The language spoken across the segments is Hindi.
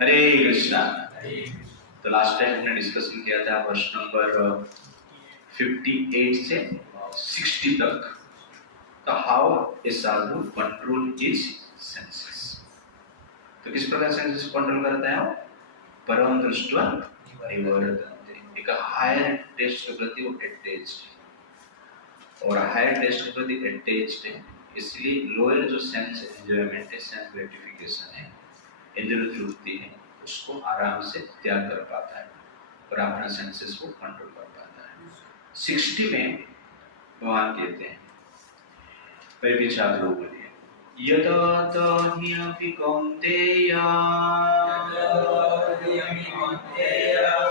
हरे कृष्णा। तो लास्ट टाइम हमने डिस्कशन किया था वर्ष नंबर 58 से 60 तक, तो how a Sadhu control his senses. तो किस प्रकार सेंसेस कंट्रोल करता है वो? परम दृष्टवा निवर्तन्ते। एक हायर टेस्ट के प्रति वो अटैच्ड है और हायर टेस्ट के प्रति अटैच्ड है, इसलिए लोअर जो सेंस एंजॉयमेंट है, सेंस ग्रेटिफिकेशन है, इंद्रिय तृप्ति है, उसको आराम से त्याग कर पाता है और अपना सेंसेस को कंट्रोल कर पाता है। 60 में भगवान कहते हैं, फिर भी छात्रों के लिए, यदा हि कौन्तेय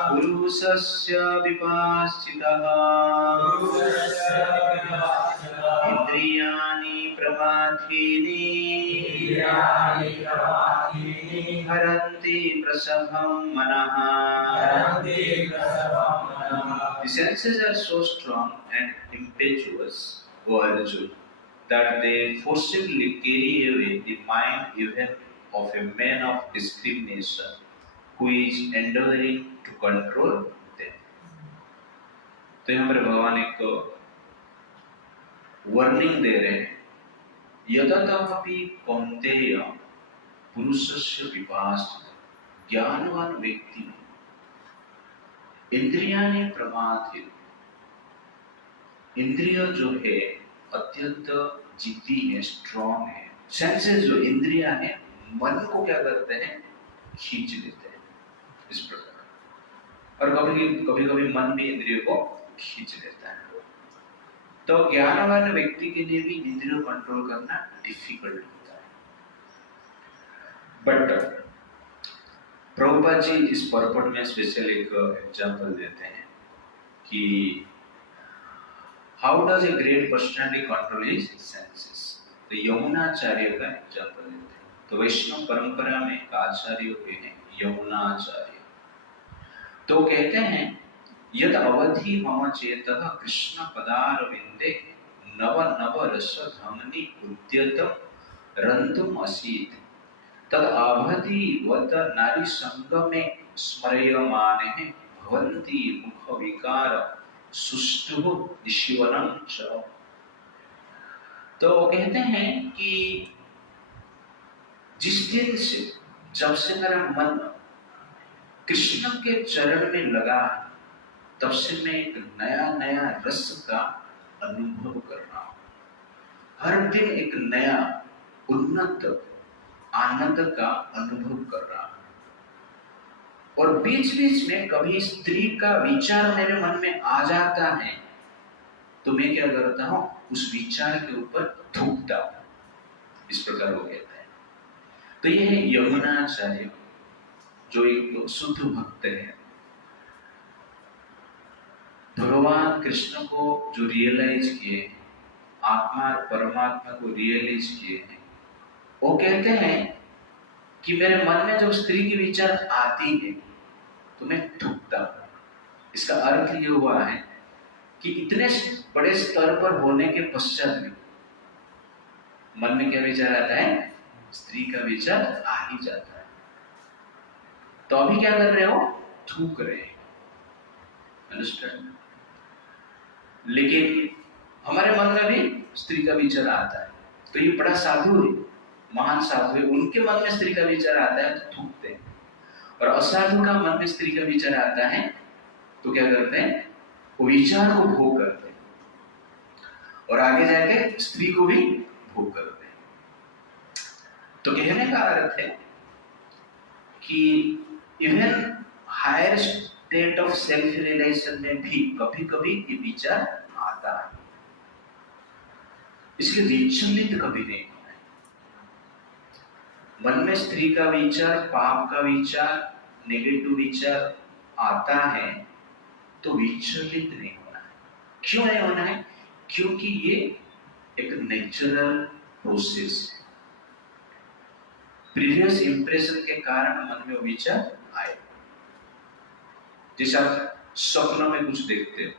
पुरुषस्य विपाश्चितः इंद्रियाणि प्रमाथीनि हरन्ति प्रसभं मनः। The senses are so strong and impetuous, O Arjuna, that they forcibly carry away the mind even of a man of discrimination who is endeavoring to control them. तो यहाँ पर भगवान एक वार्निंग दे रहे हैं, यदातपि कौन्तेय पुरुषस्य विपाश्चितः, ज्ञानवान व्यक्ति इंद्रियाणि प्रमाथि, इंद्रिय जो है अत्यंत जिद्दी है, स्ट्रॉन्ग है। सेंसेस जो इंद्रिया है, मन को क्या करते हैं? खींच लेते हैं इस प्रकार। और कभी कभी मन भी इंद्रियों को खींच लेता है। तो ज्ञानवान व्यक्ति के लिए भी इंद्रियों कंट्रोल करना डिफिकल्ट होता है। बट प्रभुपाद जी इस पर्पट में स्पेशल एक एग्जांपल देते हैं कि how does a great personality control his senses. तो यमुनाचार्य का एग्जांपल देते हैं। तो वैष्णव परंपरा में एक आचार्य हुए हैं यमुनाचार्य। तो कहते हैं, यद अवधि मम चेतः कृष्ण पदारविंदे नव नव रस धमनी उद्यतम रंतुम असीत तद आभति वत नारी संगमे स्मर्यमाने भवन्ति मुख विकार सुष्टु निशिवनं च। तो कहते हैं कि जिस दिन से, जब से मेरा मन कृष्ण के चरण में लगा, तब से मैं एक नया नया रस का अनुभव कर रहा हूं। हर दिन एक नया उन्नत आनंद का अनुभव कर रहा हूं। और बीच बीच में कभी स्त्री का विचार मेरे मन में आ जाता है, तो मैं क्या करता हूं? उस विचार के ऊपर थूकता हूं। इस प्रकार वो कहता है। तो ये है यमुनाचार्य, जो एक शुद्ध भक्त है। भगवान कृष्ण को जो रियलाइज किए, आत्मा और परमात्मा को रियलाइज किए हैं, वो कहते हैं कि मेरे मन में जब स्त्री की विचार आती है तो मैं थूकता हूं। इसका अर्थ ये हुआ है कि इतने बड़े स्तर पर होने के पश्चात भी मन में क्या विचार आता है? स्त्री का विचार आ ही जाता है। तो अभी क्या कर रहे हो? थूक रहे हैं। अंडरस्टैंड? लेकिन हमारे मन में भी स्त्री का विचार आता है। तो ये बड़ा साधु है, महान साधु है, उनके मन में स्त्री का विचार आता है तो थूकते हैं। और असाधु का मन में स्त्री का विचार आता है तो क्या करते हैं? वो विचार को भोग करते हैं और आगे जाके स्त्री को भी भोग करते हैं। तो कहने का अर्थ है कि even higher state of self realisation में भी कभी कभी ये विचार आता है, इसलिए विचलित कभी नहीं होना है। मन में स्त्री का विचार, पाप का विचार, नेगेटिव विचार आता है तो विचलित नहीं होना है। क्यों नहीं होना है? क्योंकि ये एक नेचुरल प्रोसेस है। प्रीवियस इंप्रेशन के कारण मन में विचार आए। जैसे आप स्वप्न में कुछ देखते हो,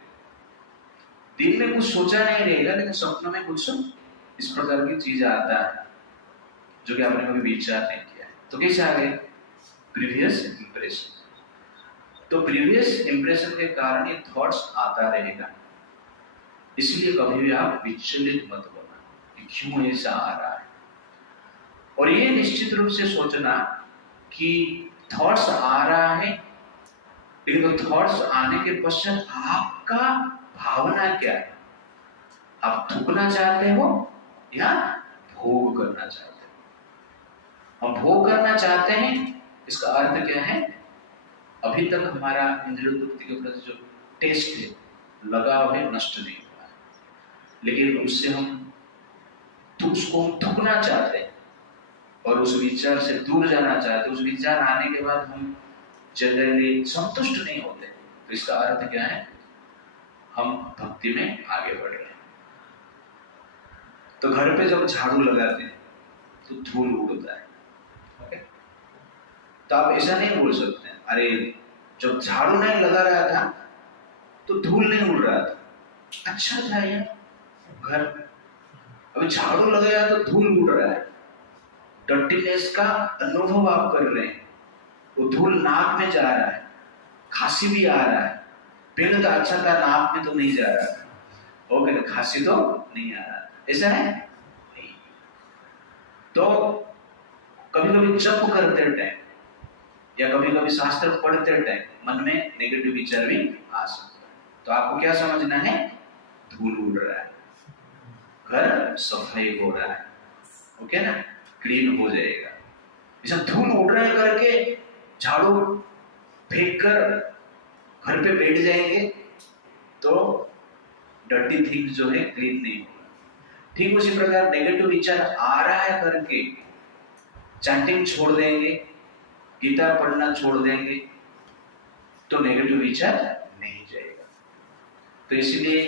दिन में कुछ सोचा नहीं रहेगा, लेकिन स्वप्न में कुछ इस प्रकार की चीज आता है जो कि आपने कभी विचार नहीं किया है। तो कैसे आ गए? Previous impression. तो प्रीवियस इंप्रेशन के कारण ये थॉट्स आता रहेगा, इसलिए कभी भी आप विचलित मत होना कि क्यों ऐसा आ रहा है। और ये निश्चित रूप से सोचना कि थॉट्स आ रहा है, लेकिन तो थॉट्स आने के पश्चात आपका भावना क्या है? आप थूकना चाहते हो या भोग करना चाहते हो? हम भोग करना चाहते हैं, इसका अर्थ क्या है? अभी तक हमारा इंद्रिय तृप्ति के प्रति जो टेस्ट है, लगाव है, नष्ट नहीं हुआ है, लेकिन उससे हम उसको थूकना चाहते हैं और उस विचार से दूर जाना चाहते हैं। उस विचार आने के बाद हम जनरली संतुष्ट नहीं होते। तो इसका अर्थ क्या है? हम भक्ति में आगे बढ़ रहे हैं। तो घर पे जब झाड़ू लगाते हैं तो धूल उड़ता है, ओके? तो आप ऐसा नहीं बोल सकते हैं, अरे जब झाड़ू नहीं लगा रहा था तो धूल नहीं उड़ रहा था, अच्छा था ये घर, अभी झाड़ू लगाया तो धूल उड़ रहा है। डर्टीनेस का अनुभव आप कर रहे हैं, वो धूल नाक में जा रहा है, खांसी भी आ रहा है। पहले तो अच्छा था, नाक में तो नहीं जा रहा था, ओके ना, खांसी तो नहीं आ रहा, ऐसा है नहीं। तो कभी कभी जप करते टाइम या कभी कभी शास्त्र पढ़ते टाइम मन में नेगेटिव विचार भी आ सकता है। तो आपको क्या समझना है? धूल उड़ रहा है, घर सफाई हो रहा है, ओके ना, क्लीन हो जाएगा। ऐसा धूल उड़ रहा है करके झाड़ू फेंक कर घर पे बैठ जाएंगे तो डर्टी थिंग जो है क्लीन नहीं होगा। ठीक उसी प्रकार नेगेटिव विचार आ रहा है करके चैंटिंग छोड़ देंगे, गीता पढ़ना छोड़ देंगे तो नेगेटिव विचार नहीं जाएगा। तो इसलिए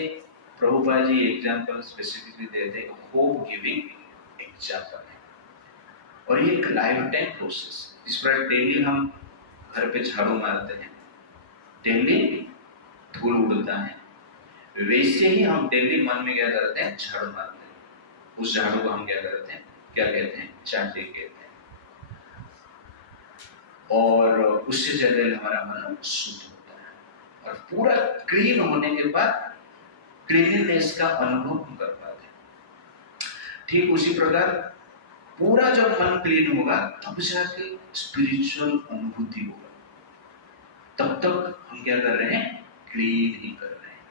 प्रभुपाद जी एग्जाम्पल स्पेसिफिकली देते हैं, होप गिविंग एग्जाम्पल है। और ये एक लाइफ टाइम प्रोसेस, इस पर डेली हम घर पे झाड़ू मारते हैं, डेली धूल उड़ता है, वैसे ही हम डेली मन में क्या करते हैं? झाड़ू मारते हैं। उस झाड़ू को हम क्या करते हैं? क्या कहते हैं? चैंटिंग कहते हैं। और उससे जनरली हमारा मन शुद्ध होता है और पूरा क्लीन होने के बाद क्लीननेस का अनुभव हम कर पाते हैं। ठीक उसी प्रकार पूरा जब मन क्लीन होगा तब जाके स्पिरिचुअल अनुभूति होगा। तब तक हम क्या कर रहे हैं? क्लीन ही कर रहे हैं।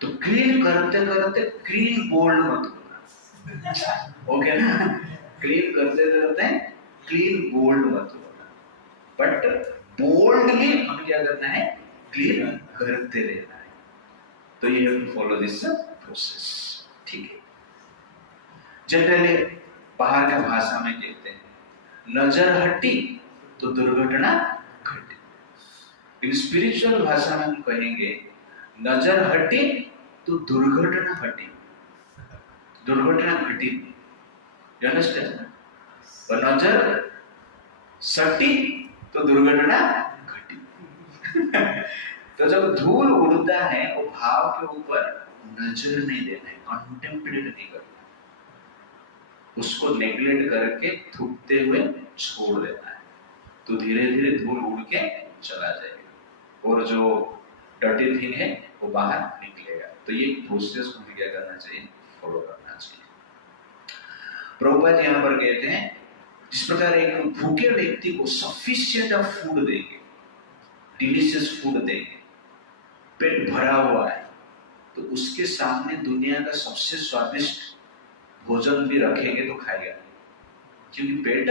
तो क्लीन करते करते क्लीन बोल्ड मत होना, ओके ना? क्लीन करते करते क्लीन बोल्ड मत होना, बट बोल्डली हम क्या करना है? क्लीन करते रहना है। तो ये फॉलो दिस प्रोसेस, ठीक है? जनरली बाहर का भाषा में कहते हैं, नजर हटी तो दुर्घटना घटी। लेकिन स्पिरिचुअल भाषा में हम कहेंगे, नजर हटी तो दुर्घटना हटी, दुर्घटना घटी। You understand? और नजर सटी तो दुर्घटना घटी। तो जब धूल उड़ता है वो भाव के ऊपर नजर नहीं देना है, कंटेम्पलेट नहीं करना, उसको नेग्लेक्ट करके थूकते हुए छोड़ देना है। तो धीरे धीरे धूल उड़ के चला जाएगा और जो डर्टी थिंग है वो बाहर निकलेगा। तो ये प्रोसेस को क्या करना चाहिए? फॉलो करना चाहिए। प्रभुपाद यहाँ पर कहते हैं, जिस प्रकार एक भूखे व्यक्ति को सफिशिएंट ऑफ फूड देंगे, डिलीशियस फूड देंगे, पेट भरा हुआ है, तो उसके सामने दुनिया का सबसे स्वादिष्ट भोजन भी रखेंगे तो खाएगा, क्योंकि पेट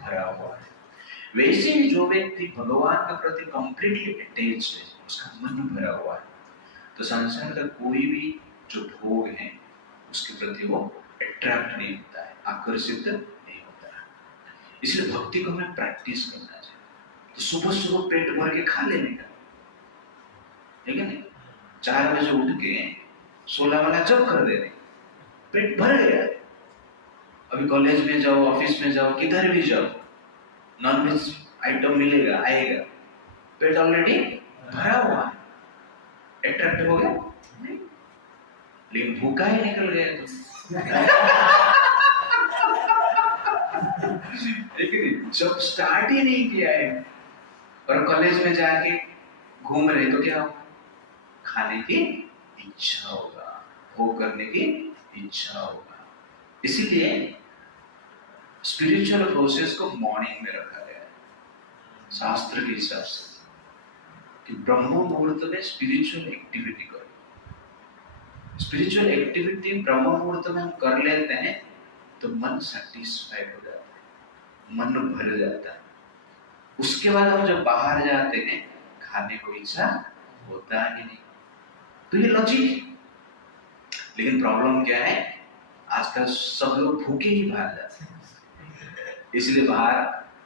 भरा हुआ है। वैसे ही जो व्यक्ति भगवान के प्रति कंप्लीटली अटैच्ड है, उसका मन भरा हुआ है, तो संसार का कोई भी जो भोग है उसके प्रति वो अट्रैक्ट नहीं होता है, आकर्षित नहीं होता है। इसलिए भक्ति को हमें प्रैक्टिस करना चाहिए। तो सुबह सुबह पेट भर के खा लेने का, ठीक है नहीं? 4 बजे उठ के 16 वाला जब कर देने, पेट भर गया। अभी कॉलेज में जाओ, ऑफिस में जाओ, किधर भी जाओ, नॉनवेज आइटम मिलेगा, आएगा, पेट ऑलरेडी भरा हुआ है। अट्रैक्ट हो गया नहीं, लेकिन भूखा ही निकल गया तो लेकिन जब स्टार्ट ही नहीं किया है और कॉलेज में जाके घूम रहे तो क्या होगा? खाने की इच्छा होगा, वो करने की इच्छा होगा। इसीलिए स्पिरिचुअल प्रोसेस को मॉर्निंग में रखा गया है शास्त्र के हिसाब से कि ब्रह्म मुहूर्त में स्पिरिचुअल एक्टिविटी करो। स्पिरिचुअल एक्टिविटी ब्रह्म मुहूर्त में हम कर लेते हैं तो मन सेटिस्फाइड हो जाता है, मन भर जाता है। उसके बाद हम जब बाहर जाते हैं खाने को इच्छा होता ही नहीं। तो ये लॉजिक है। लेकिन प्रॉब्लम क्या है, आजकल सब लोग भूखे ही बाहर जाते हैं, इसलिए बाहर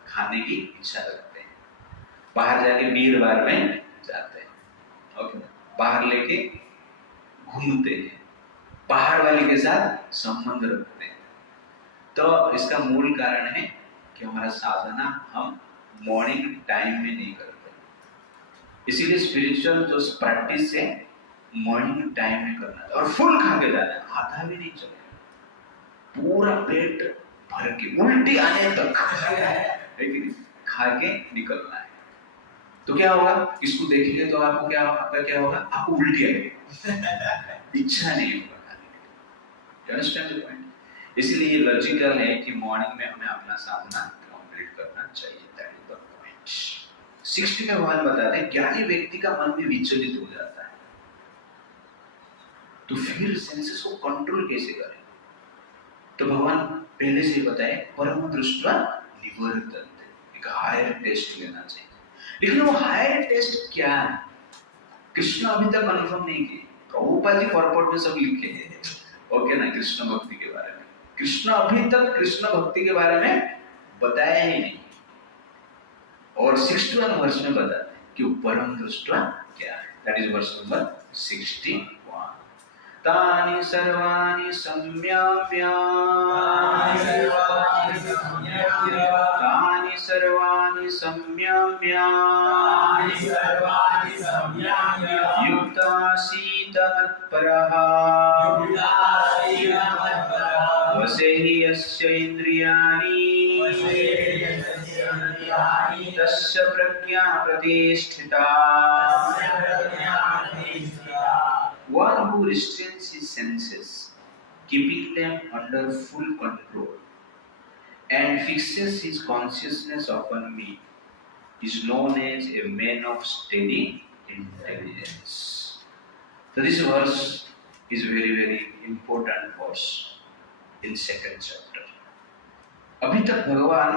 खाने की इच्छा रखते हैं, बाहर जाके भीड़ भाड़ में जाते हैं, ओके, बाहर लेके घूमते हैं, बाहर वाले के साथ संबंध रखते हैं। तो इसका मूल कारण है कि हमारा साधना हम मॉर्निंग टाइम में नहीं करते। इसीलिए स्पिरिचुअल जो प्रैक्टिस है मॉर्निंग टाइम में करना है और फुल खा के जाना है, आधा भी नहीं चलेगा, पूरा पेट भर के उल्टी आने तक लेकिन खा के निकलना है। तो क्या होगा, इसको देखेंगे तो आपको क्या होगा, आपको उल्टी आएगी, इच्छा नहीं होगा खाने की। Understand the point? इसलिए ये लॉजिकल है कि मॉर्निंग में हमें अपना साधना कंप्लीट करना चाहिए। That is the point. 60 में भगवान बताते हैं ज्ञानी व्यक्ति का मन भी विचलित हो जाता है, तो फिर सेंसेस को कंट्रोल कैसे करें? तो भगवान पहले से ही बताए परम दृष्टा निवर्तन्ते, एक हायर टेस्ट लेना चाहिए। लेकिन वो हायर टेस्ट क्या है, कृष्ण अभी तक कन्फर्म नहीं किए। प्रभुपाद जी परपोर्ट में सब लिखे हैं, ओके ना, कृष्ण भक्ति के बारे में। कृष्ण अभी तक कृष्ण भक्ति के बारे में बताया ही नहीं, और 61 वर्ष में बताते हैं कि परम दृष्टा क्या है। दैट इज वर्ष नंबर 61। तानि सर्वाणि सम्यम्य तानि सर्वाणि सम्यम्य युक्तासीत मत्परः वसेहि यस्य इन्द्रियाणि तस्य प्रज्ञा प्रतिष्ठिता। One who restrains his senses, keeping them under full control, and fixes his consciousness upon me, is known as a man of steady intelligence. So this verse is very, very important verse in second chapter. अभी तक भगवान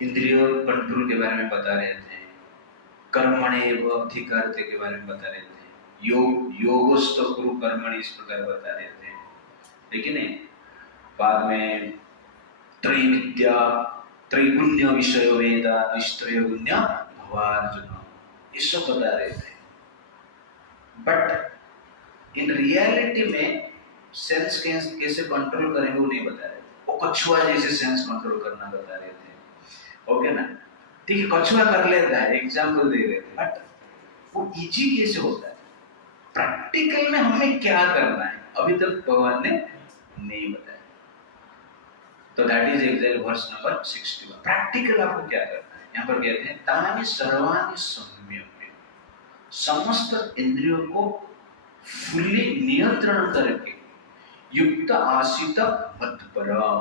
इंद्रियों कंट्रोल के बारे में बता रहे थे, कर्मणेव अधिकारते के बारे में बता रहे थे, योगस्थ कुरु कर्मणि इस प्रकार बता रहे थे। लेकिन बाद में त्रैविद्या त्रैगुण्य विषय वेद निष्त्रैगुण्य भवार्जुन, ये सब बता रहे थे। बट इन रियलिटी में सेंस कैसे कंट्रोल करेंगे वो नहीं बता रहे थे। वो कछुआ जैसे सेंस कंट्रोल करना बता रहे थे, ओके ना। ठीक है, कछुआ कर लेता है, एग्जाम्पल दे रहे थे, बट वो इजी कैसे होता है, प्रैक्टिकल में हमें क्या करना है अभी तक भगवान ने नहीं बताया। तो that is exact verse number 61। Practical आपको क्या करना है, यहाँ पर कहते हैं तानि सर्वाणि सम्यम्य, समस्त इंद्रियों को फुल्ली नियंत्रण करके युक्त आसित मत्परा,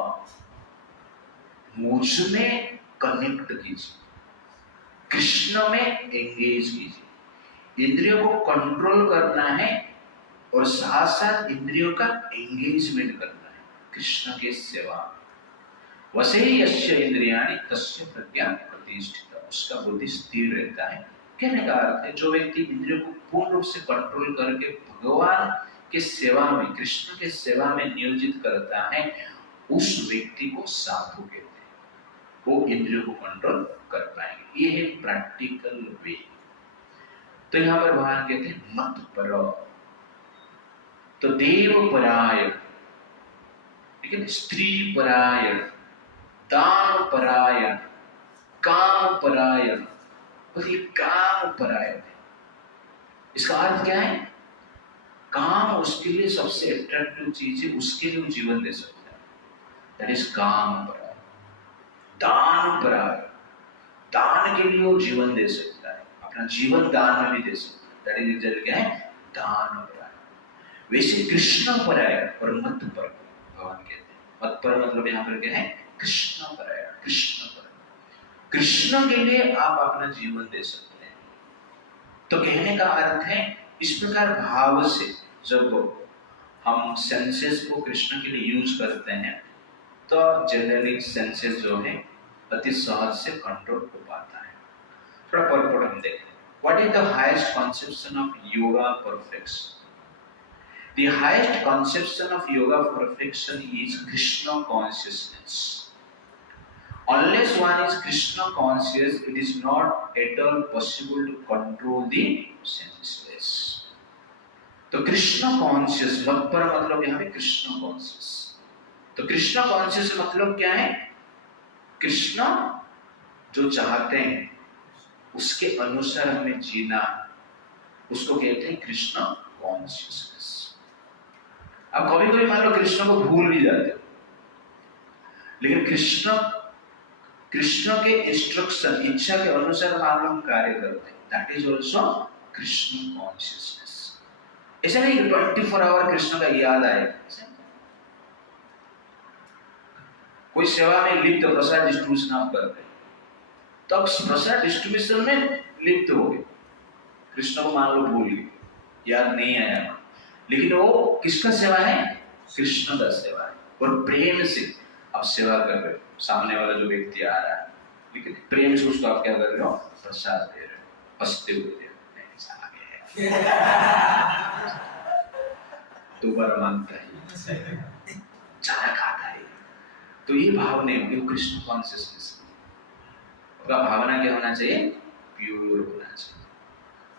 मुझ में कनेक्ट कीजिए, कृष्ण में एंगेज कीजिए। इंद्रियों को कंट्रोल करना है और साथ साथ इंद्रियों का एंगेजमेंट करना है कृष्ण के सेवा। वसेहि यस्य इंद्रियाणि तस्य प्रज्ञा प्रतिष्ठिता, उसका बुद्धि स्थिर रहता है। कहने का अर्थ है जो व्यक्ति इंद्रियों को पूर्ण रूप से कंट्रोल करके भगवान के सेवा में, कृष्ण के सेवा में नियोजित करता है, उस व्यक्ति को साधु कहते हैं। वो इंद्रियों को कंट्रोल कर पाएंगे। ये है प्रैक्टिकल वे। तो यहाँ पर भगवान कहते हैं मत पर, तो देव परायण, लेकिन स्त्री परायण, दान परायण, काम परायण, बस ये काम परायण है। इसका अर्थ क्या है, काम उसके लिए सबसे अट्रैक्टिव चीज है, उसके लिए वो जीवन दे सकता है, दैट इज काम परायण। दान परायण, दान के लिए वो जीवन दे सकता है, अपना जीवन दान में भी दे सकता है। दैट इज एग्जैक्टली क्या है? दान परायण। वैसे कृष्ण परायण और मत पर भगवान कहते हैं। मत पर मतलब यहाँ पर क्या है? कृष्ण परायण, कृष्ण परायण। कृष्ण के लिए आप अपना जीवन दे सकते हैं। तो कहने का अर्थ है इस प्रकार भाव से जब हम सेंसेस को कृष्ण के लिए यूज करते हैं तो जनरली सेंसेस जो है अति सहज से कंट्रोल हो पाता है। थोड़ा पर्पट हम देखते हैं। What is the highest conception of yoga perfection? The highest conception of yoga perfection is Krishna consciousness. Unless one is Krishna conscious, it is not at all possible to control the senses. तो कृष्ण कॉन्शियस, मत पर मतलब यहाँ पे कृष्ण कॉन्शियस। तो कृष्ण कॉन्शियस मतलब क्या है? कृष्ण जो चाहते हैं उसके अनुसार हमें जीना, उसको कहते हैं कृष्ण कॉन्शियसनेस। अब कभी कभी मान लो कृष्ण को भूल भी जाते हो, लेकिन कृष्ण के इंस्ट्रक्शन, इच्छा के अनुसार मान लो हम कार्य करते हैं, that is also Krishna consciousness. ऐसा नहीं कि 24 आवर कृष्ण का याद आए। कोई सेवा में लिप्त प्रसाद डिस्ट्रीब्यूशन आप कर रहे, तब प्रसाद डिस्ट्रीब्यूशन में लिप्त हो गए, कृष्ण को मान लो भूल गए, याद नहीं आया, लेकिन वो किसका सेवा है? कृष्ण का सेवा है। और प्रेम से आप सेवा कर रहे हो, सामने वाला जो व्यक्ति आ रहा है, लेकिन प्रेम से उसको आप क्या कर रहे हो? प्रसाद दे रहे हो, हंसते हुए दे रहे हो। दोबारा मांगता है, चारा खाता है। तो ये भाव नहीं होगी, कृष्ण कॉन्शियसनेस का भावना क्या होना चाहिए? प्योर होना चाहिए।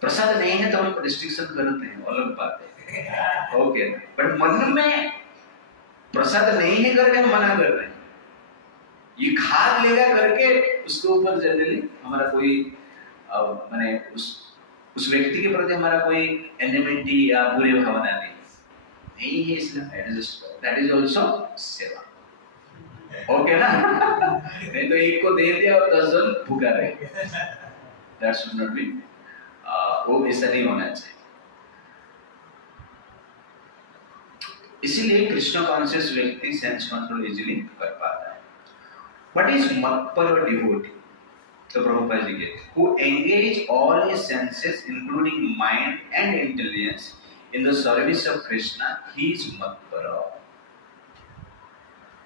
प्रसाद नहीं है तो हम रिस्ट्रिक्शन करते हैं, अलग बात है, ओके। बट मन में प्रसाद नहीं है करके हम मना कर रहे हैं, ये खा लेगा करके उसके ऊपर जनरली हमारा कोई माने उस व्यक्ति के प्रति हमारा कोई एनिमिटी या बुरी भावना नहीं है, इसलिए एडजस्ट करो। दैट इज ऑल्सो सेवा, ओके ना? नहीं तो एक को दे दिया और 10 जन भूखा रहे, दैट शुड नॉट बी, वो ऐसा नहीं होना चाहिए। इसीलिए कृष्ण कॉन्शियस व्यक्ति सेंस कंट्रोल इजीली कर पाता है। व्हाट इज मत्पर डिवोटी? तो प्रभुपाद जी कहते हैं, who engage all his senses including mind and intelligence in the service of Krishna, he is matpara.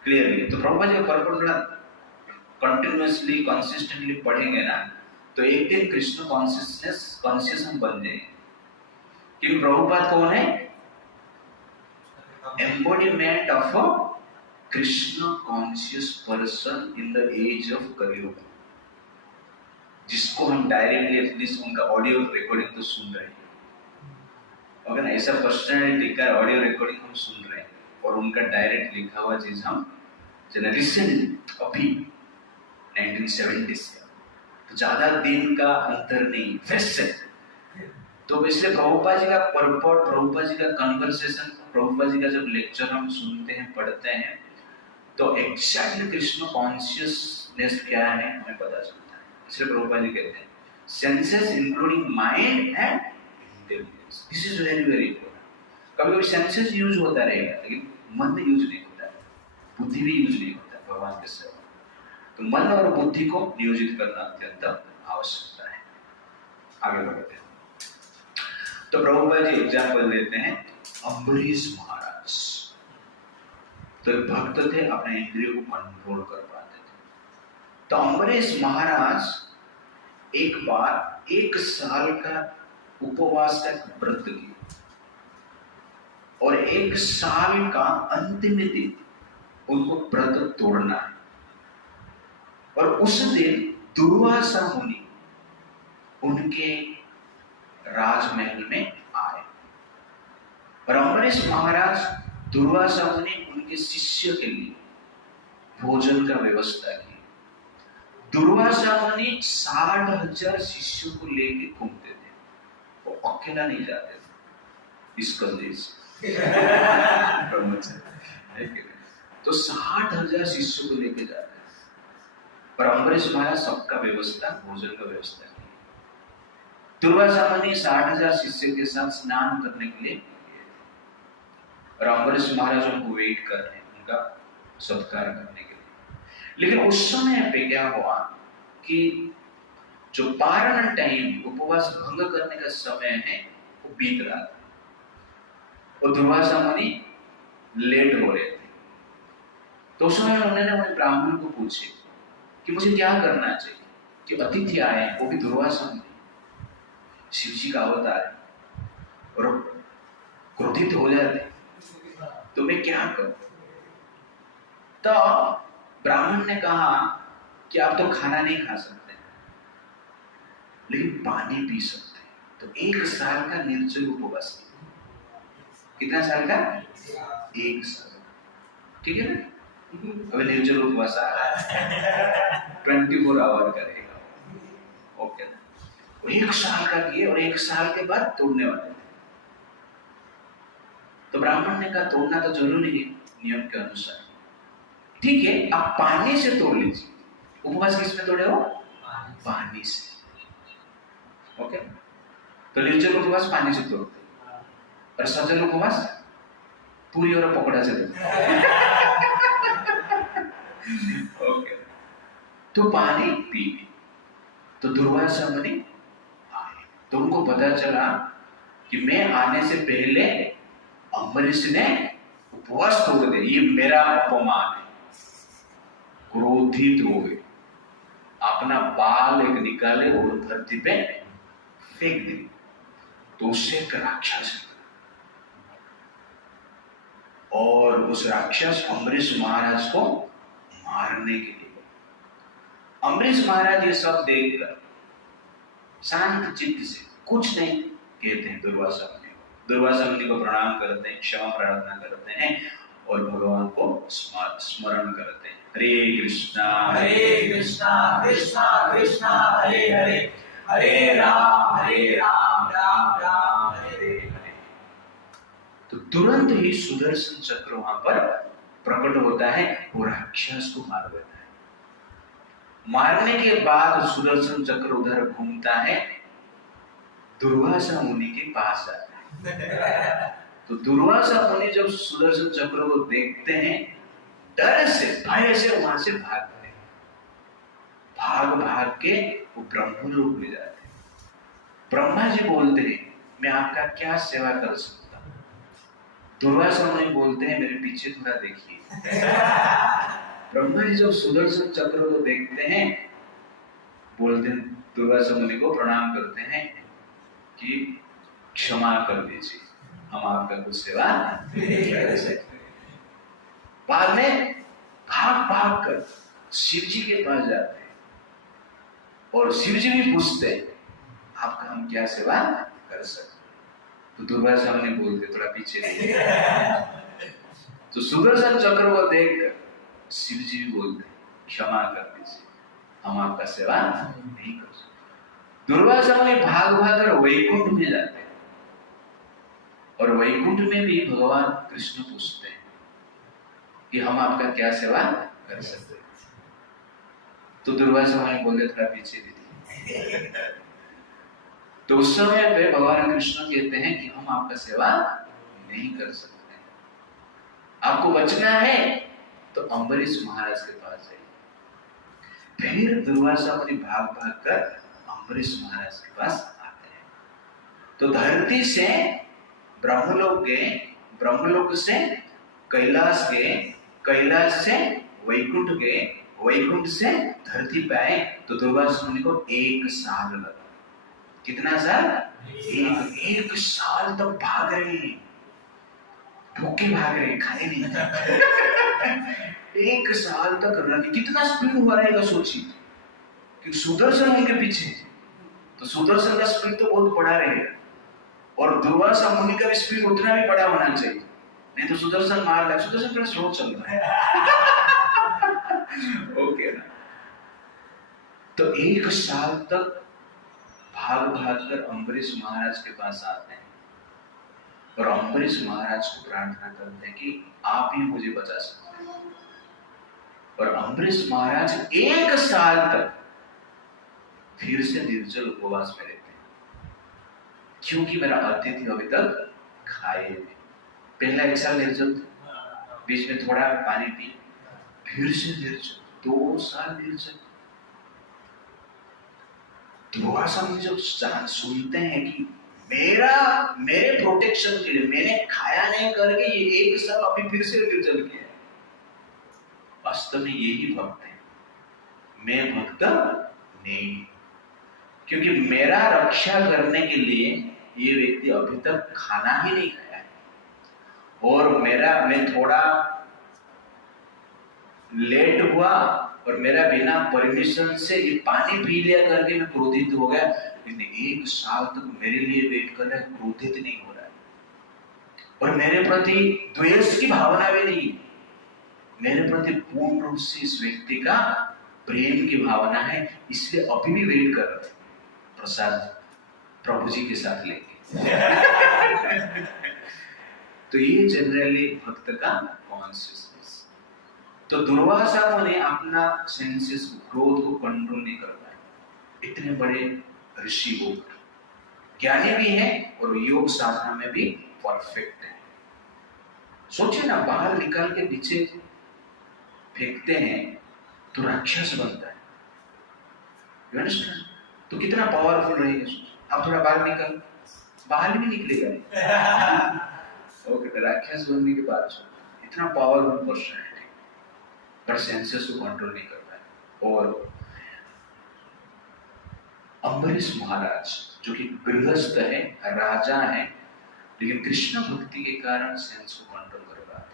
Clearly, तो प्रभुपाद जी का पर्पट कंटिन्यूअसली कंसिस्टेंटली पढ़ेंगे ना, तो एक दिन कृष्ण कॉन्शियस हम बन जाएंगे। क्योंकि प्रभुपाद कौन है? Embodiment of a Krishna conscious person in the age of Kaliyuga, जिसको हम डायरेक्टली एटलीस्ट उनका ऑडियो रिकॉर्डिंग तो सुन रहे हैं, ओके ना? ऐसा पर्सनैलिटी का ऑडियो रिकॉर्डिंग हम सुन रहे हैं और उनका डायरेक्ट लिखा हुआ चीज हम रिसेंटली अभी 1970s, तो ज्यादा दिन का अंतर नहीं, फ्रेश है। तो इसलिए प्रभुपाद जी का परपॉट, प्रभुपाद जी का कन्वर्सेशन, प्रभुपाद जी का जब लेक्चर हम सुनते हैं, पढ़ते हैं, तो एग्जैक्टली कृष्ण कॉन्शियसनेस क्या है हमें पता चलता है। इसलिए प्रभुपाद जी कहते हैं senses including mind and intelligence, this is very very important. कभी कभी सेंसेस यूज होता रहेगा, लेकिन मन में यूज नहीं होता है, बुद्धि भी यूज नहीं होता है भगवान के सेवा। तो मन और बुद्धि को नियोजित करना अत्यंत आवश्यकता है। आगे बढ़ते हैं। तो प्रभुपाद जी एग्जाम्पल देते हैं अम्बरीश महाराज। तो एक भक्त थे, अपने इंद्रियों को कंट्रोल कर पाते थे। तो अम्बरीश महाराज एक बार 1 साल का उपवास का व्रत किया और 1 साल का अंतिम दिन उनको व्रत तोड़ना है। और उस दिन दुर्वासा मुनि उनके राजमहल में आए और अम्बरीश महाराज दुर्वासा मुनि उनके शिष्य के लिए भोजन का व्यवस्था की। दुर्वासा मुनि 60,000 शिष्यों को लेके घूमते थे, वो अकेला नहीं जाते थे इस कंदेश तो 60,000 शिष्यों को लेके जाते थे। पर अम्बरीश महाराज सबका व्यवस्था, भोजन का व्यवस्था किया। दुर्वासा मुनि 60,000 शिष्य के साथ स्नान करने के लिए, और अम्बरीश महाराज उनको वेट कर रहे हैं उनका सत्कार करने के लिए। लेकिन उस समय पे क्या हुआ कि जो पारण टाइम, उपवास भंग करने का समय है, वो बीत रहा था और दुर्वासा मुनि लेट हो रहे थे। तो उस समय उन्होंने ब्राह्मण को पूछे कि मुझे क्या करना चाहिए, कि अतिथि आए, वो भी दुर्वासा मुनि, शिव जी का अवतार है, और क्रोधित हो जाते, तो मैं क्या करूं? तो ब्राह्मण ने कहा कि आप तो खाना नहीं खा सकते, लेकिन पानी पी सकते हैं। तो 1 साल का निर्जल उपवास। कितना साल का? 1 साल। ठीक है ना? अभी निर्जल उपवास आ रहा है, 24 आवर करेगा। ओके ना? 1 साल का किए और 1 साल के बाद तोड़ने वाले थे। तो ब्राह्मण ने कहा तोड़ना तो जरूरी है नियम के अनुसार। ठीक है, आप पानी से तोड़ लीजिए। उपवास किस में तोड़े हो? पानी से। ओके, तो निर्जल उपवास पानी से तोड़ते, और सजल उपवास पूरी और पकौड़ा से तोड़ते। ओके, तो पानी पी। तो दुर्वासा मुनि आए, तो उनको पता चला कि मैं आने से पहले अम्बरीश ने उपवास तोड़ दिया, ये मेरा अपमान है। क्रोधित हो गए, अपना बाल एक निकाले और धरती पे फेंक दी। तो उससे एक राक्षस, और उस राक्षस अम्बरीश महाराज को मारने के लिए। अम्बरीश महाराज ये सब देखकर शांत चित्त से कुछ नहीं कहते हैं दुर्वासा मुनि को। दुर्वासा मुनि को प्रणाम करते हैं, क्षमा प्रार्थना करते हैं और भगवान को स्मरण करते हैं। हरे कृष्णा कृष्णा कृष्णा हरे हरे, हरे राम राम राम हरे हरे। तो तुरंत ही सुदर्शन चक्र वहां पर प्रकट होता है, वो राक्षस को मार देता है। मारने के बाद सुदर्शन चक्र उधर घूमता है, दुर्वासा मुनि के पास आता है। तो दुर्वासा मुनि जब सुदर्शन चक्र को देखते हैं, डर से, भय से वहां से भागते हैं। भाग के वो ब्रह्मलोक में जाते हैं। ब्रह्मा जी बोलते हैं मैं आपका क्या सेवा कर सकता हूं? दुर्वासा मुनि बोलते हैं मेरे पीछे थोड़ा देखिए। ब्रह्मा जी जब सुदर्शन चक्र को देखते हैं, बोलते हैं, दुर्वासा मुनि को प्रणाम करते हैं कि क्षमा कर दीजिए, हम आपका कुछ सेवा नहीं कर सकते। बाद में भाग कर शिव जी के पास जाते हैं, और शिव जी भी पूछते हैं आपका हम क्या सेवा कर सकते। तो दुर्वासा मुनि बोलते थोड़ा पीछे नहीं। तो सुदर्शन चक्र को देखकर शिव जी भी बोलते क्षमा कर दीजिए, हम आपका सेवा नहीं कर सकते। दुर्वासा मुनि भाग कर वैकुंठ में जाते हैं, और वैकुंठ में भी भगवान कृष्ण पूछते हैं कि हम आपका क्या सेवा कर सकते हैं। तो दुर्वासा मुनि बोलते थोड़ा पीछे दीजिए। तो उस समय पे भगवान कृष्ण कहते हैं कि हम आपका सेवा नहीं कर सकते, आपको बचना है तो अम्बरीश महाराज के पास है। फिर दुर्वासा मुनि भाग कर अम्बरीश महाराज के पास आते हैं। तो धरती से ब्रह्मलोक गए, ब्रह्मलोक से कैलाश गए, कैलाश से वैकुंठ गए, वैकुंठ से धरती पे आए। तो दुर्वासा मुनि को 1 साल लगा। कितना साल? एक साल तक भाग रहे हैं, भूखे भाग रहे, खाए नहीं। 1 साल तक रन। कितना स्पीड हुआ रहेगा सोचिए, कि सुदर्शन उनके पीछे, तो सुदर्शन का स्पीड तो बहुत बड़ा रहेगा, और दुर्वासा मुनि का भी स्पीड उतना भी बड़ा होना चाहिए, नहीं तो सुदर्शन मार रहा है। सुदर्शन थोड़ा स्लो चल रहा है। ओके ना? तो 1 साल तक भाग कर अम्बरीश महाराज के पास आते हैं, और अम्बरीश महाराज को प्रार्थना करते हैं कि आप ही मुझे बचा सकते हैं। और अम्बरीश महाराज 1 साल तक फिर से निर्जल उपवास में रहते हैं, क्योंकि मेरा अतिथि अभी तक खाए नहीं। पहला 1 साल निर्जल, बीच में थोड़ा पानी पी, फिर से निर्जल, 2 साल निर्जल। दुर्वासा मुनि जब सुनते हैं कि मेरे प्रोटेक्शन के लिए मैंने खाया नहीं करके ये 1 साल अभी फिर से निर्जल किया है, वास्तव में यही भक्त है, मैं भक्त नहीं, क्योंकि मेरा रक्षा करने के लिए ये व्यक्ति अभी तक खाना ही नहीं खाया है, और मैं थोड़ा लेट हुआ और मेरा बिना परमिशन से ये पानी पी लिया करके मैं क्रोधित हो गया, लेकिन 1 साल तक मेरे लिए वेट कर रहा है, क्रोधित नहीं हो रहा है, और मेरे प्रति द्वेष की भावना भी नहीं, मेरे प्रति पूर्ण रूप से इस व्यक्ति का प्रेम की भावना है, इसलिए अभी भी वेट कर रहा है प्रसाद प्रभु जी के साथ लेके। तो ये जनरली भक्त का कॉन्शियसनेस। तो दुर्वासा मुनि अपना सेंसेस क्रोध को कंट्रोल नहीं कर पाए, इतने बड़े ऋषि होकर ज्ञानी भी है और योग साधना में भी परफेक्ट है। सोचिए ना, बाहर निकाल के नीचे फेंकते हैं तो राक्षस बनता है, तो कितना पावरफुल रहेगा। अब थोड़ा बाहर भी निकलेगा ओके, तो राक्षस बनने के बाद इतना पावरफुल पर्सन है, पर सेंसेस को कंट्रोल नहीं कर पाए। और अम्बरीश महाराज जो कि गृहस्थ है, राजा है, लेकिन कृष्ण भक्ति के कारण सेंस को कंट्रोल कर रहा था।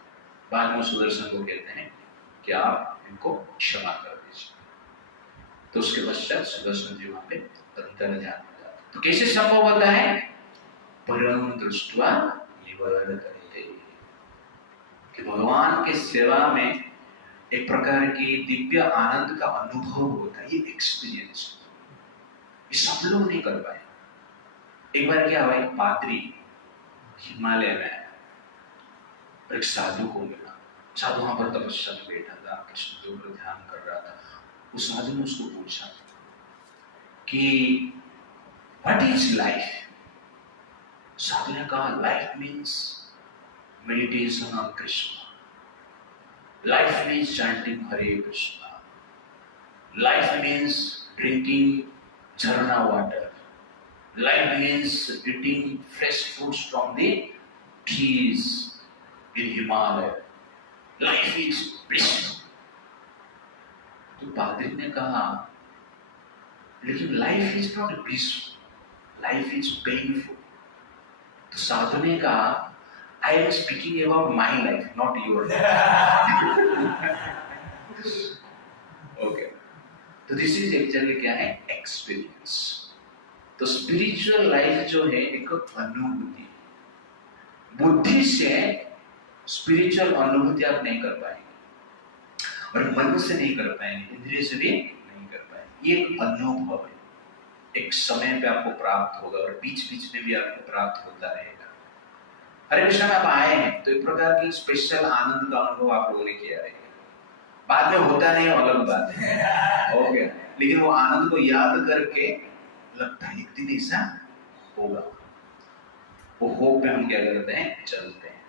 बाद में सुदर्शन को कहते हैं कि आप इनको क्षमा कर दीजिए, तो उसके पश्चात सुदर्शन जी वहां पे अंतर ध्यान हो जाता। तो कैसे संभव होता है? परम दृष्ट्वा निवर्तते, कि भगवान के सेवा में एक प्रकार की दिव्य आनंद का अनुभव होता है, ये एक्सपीरियंस ये सब लोग नहीं कर पाए। एक बार क्या हुआ, एक पादरी हिमालय में आया, एक साधु को मिला, साधु वहां पर तपस्या में बैठा था, कृष्ण के ऊपर ध्यान कर रहा था। उस साधु ने उसको पूछा कि व्हाट इज लाइफ? साधु ने कहा life means meditation on Krishna, life means chanting Hare Krishna, life means drinking jharna water, life means eating fresh fruits from the trees in Himalaya, life is bliss। तो पादरी ने कहा लेकिन life is not bliss, life is painful. तो साधु ने कहा I am speaking about my life, not your life। Okay, तो this is actually क्या है? Experience। तो spiritual life जो है एक अनुभूति, बुद्धि से spiritual अनुभूति आप नहीं कर पाएंगे और मन से नहीं कर पाएंगे, इंद्रिय से भी नहीं कर पाएंगे। ये एक अनुभव है, एक समय पे आपको प्राप्त होगा और बीच बीच में भी आपको प्राप्त होता रहेगा। हरे कृष्ण में आप आए हैं तो एक प्रकार की स्पेशल आनंद का अनुभव आप लोगों ने किया रहेगा। बाद में होता नहीं, अलग बात है, ओके, लेकिन वो आनंद को याद करके लगता है एक दिन ऐसा होगा। वो होप में हम क्या करते हैं, चलते हैं।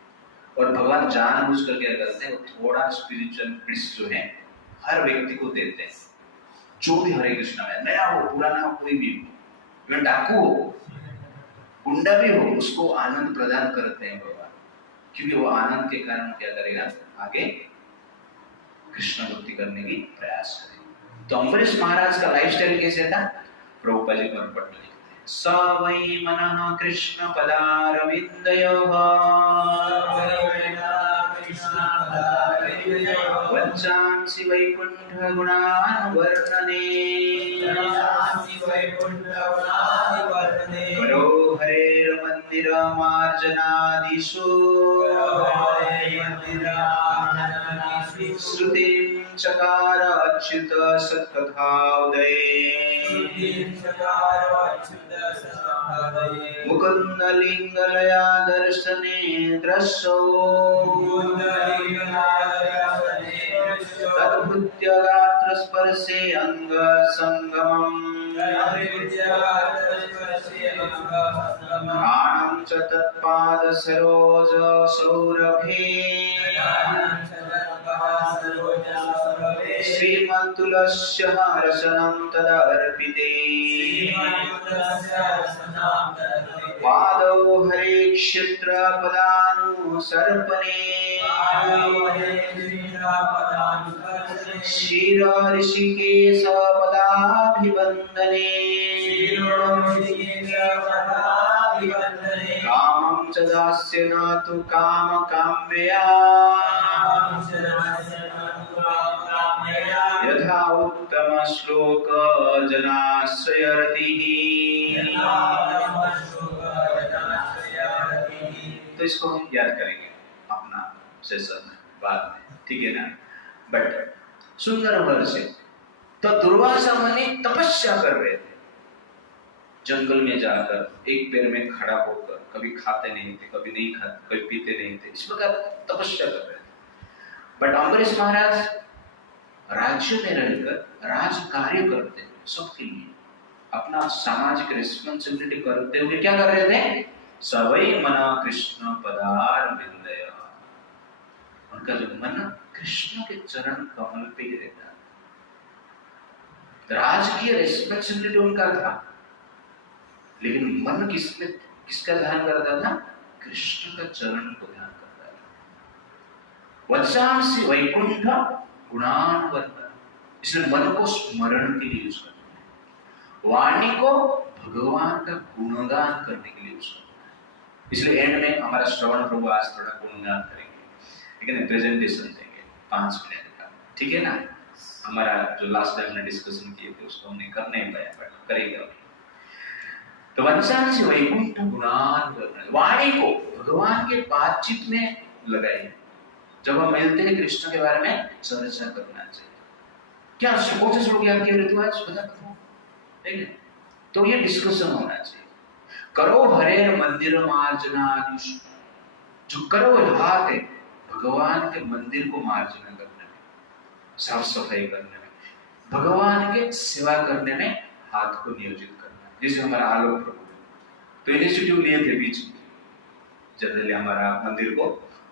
और भगवान जानबूझ कर क्या करते हैं, थोड़ा स्पिरिचुअल ब्लिस जो है हर व्यक्ति को देते हैं, जो भी हरे कृष्ण में नया हो, पुराना हो, कोई भी हो, डाकू हो, गुंडा भी हो, उसको आनंद प्रदान करते हैं भगवान, क्योंकि वो आनंद के कारण क्या करेगा, आगे कृष्ण भक्ति करने की प्रयास करेगा। तो अम्बरीश महाराज का लाइफस्टाइल कैसे था? प्रभुपाद जी पर पढ़ लिखते हैं, स वै मनः कृष्ण पदारविन्दयोः वच्चांसि वैकुण्ठ गुणान् वर्णने करो हरेर मंदिर मार्जनादिषु श्रुतिं चकार अच्युत सत्कथाउदये मुकुंद लिंगलया दर्शने द्रष्टो तद्भृत्य गात्र स्पर्शे अंग संगमम् घ्राणं च तत्पाद सरोज सौरभे श्रीमन्तुलस्य रसनं तदर्पिते पादौ हरे क्षित्र पदानुसर्पणे शिर ऋषिकेश पदाभिवन्दने कामं च दास्य न तु कामकाम्यया यथा उत्तम श्लोक जनाश्रयरतिः। तो इसको हम याद करेंगे अपना सेशन बाद में, ठीक है ना। बट सुंदर वर्ष है। तो दुर्वासा मुनि तपस्या कर रहे थे जंगल में जाकर, एक पैर में खड़ा होकर, कभी खाते नहीं थे, कभी नहीं खाते, कभी पीते नहीं थे, इस प्रकार तपस्या कर रहे थे। बट अम्बरीश महाराज राज्य में रहकर राज कार्य करते हुए सबके लिए अपना सामाजिक रिस्पॉन्सिबिलिटी करते हुए क्या कर रहे थे? सवै मना कृष्ण पदार विंदय, उनका जो मन कृष्ण के चरण कमल पे ही रहता। राजकीय रिस्पॉन्सिबिलिटी उनका था, लेकिन मन किसका ध्यान करता था? कृष्ण का चरण को ध्यान करता था। वचांसि वैकुंठ गुणानुवर्तन, इसलिए मन को स्मरण के लिए यूज करना है, वाणी को भगवान का गुणगान करने के लिए यूज करना है। इसलिए एंड में हमारा श्रवण प्रभु आज थोड़ा गुणगान करेंगे, ठीक है ना, प्रेजेंटेशन देंगे 5 मिनट का, ठीक है ना। हमारा जो लास्ट टाइम हमने डिस्कशन किए थे उसको हमने कर नहीं पाया, बट करेंगे अभी। तो वंशांश वैकुंठ गुणानुवर्तन, वाणी को भगवान के बातचीत में लगाइए। जब हम मिलते हैं कृष्ण के बारे में चर्चा करना चाहिए। क्या कौन से श्लोक याद किए ऋतु आज बता दो, ठीक है। तो ये डिस्कशन होना चाहिए। करो हरेर मंदिर मार्जनादिश, जो करो हाथ है भगवान के मंदिर को मार्जना करने में, साफ सफाई करने में, भगवान के सेवा करने में हाथ को नियोजित करना। जैसे हमारा आलोक प्रभु तो इनिशिएटिव लिए थे बीच में, जनरली हमारा मंदिर को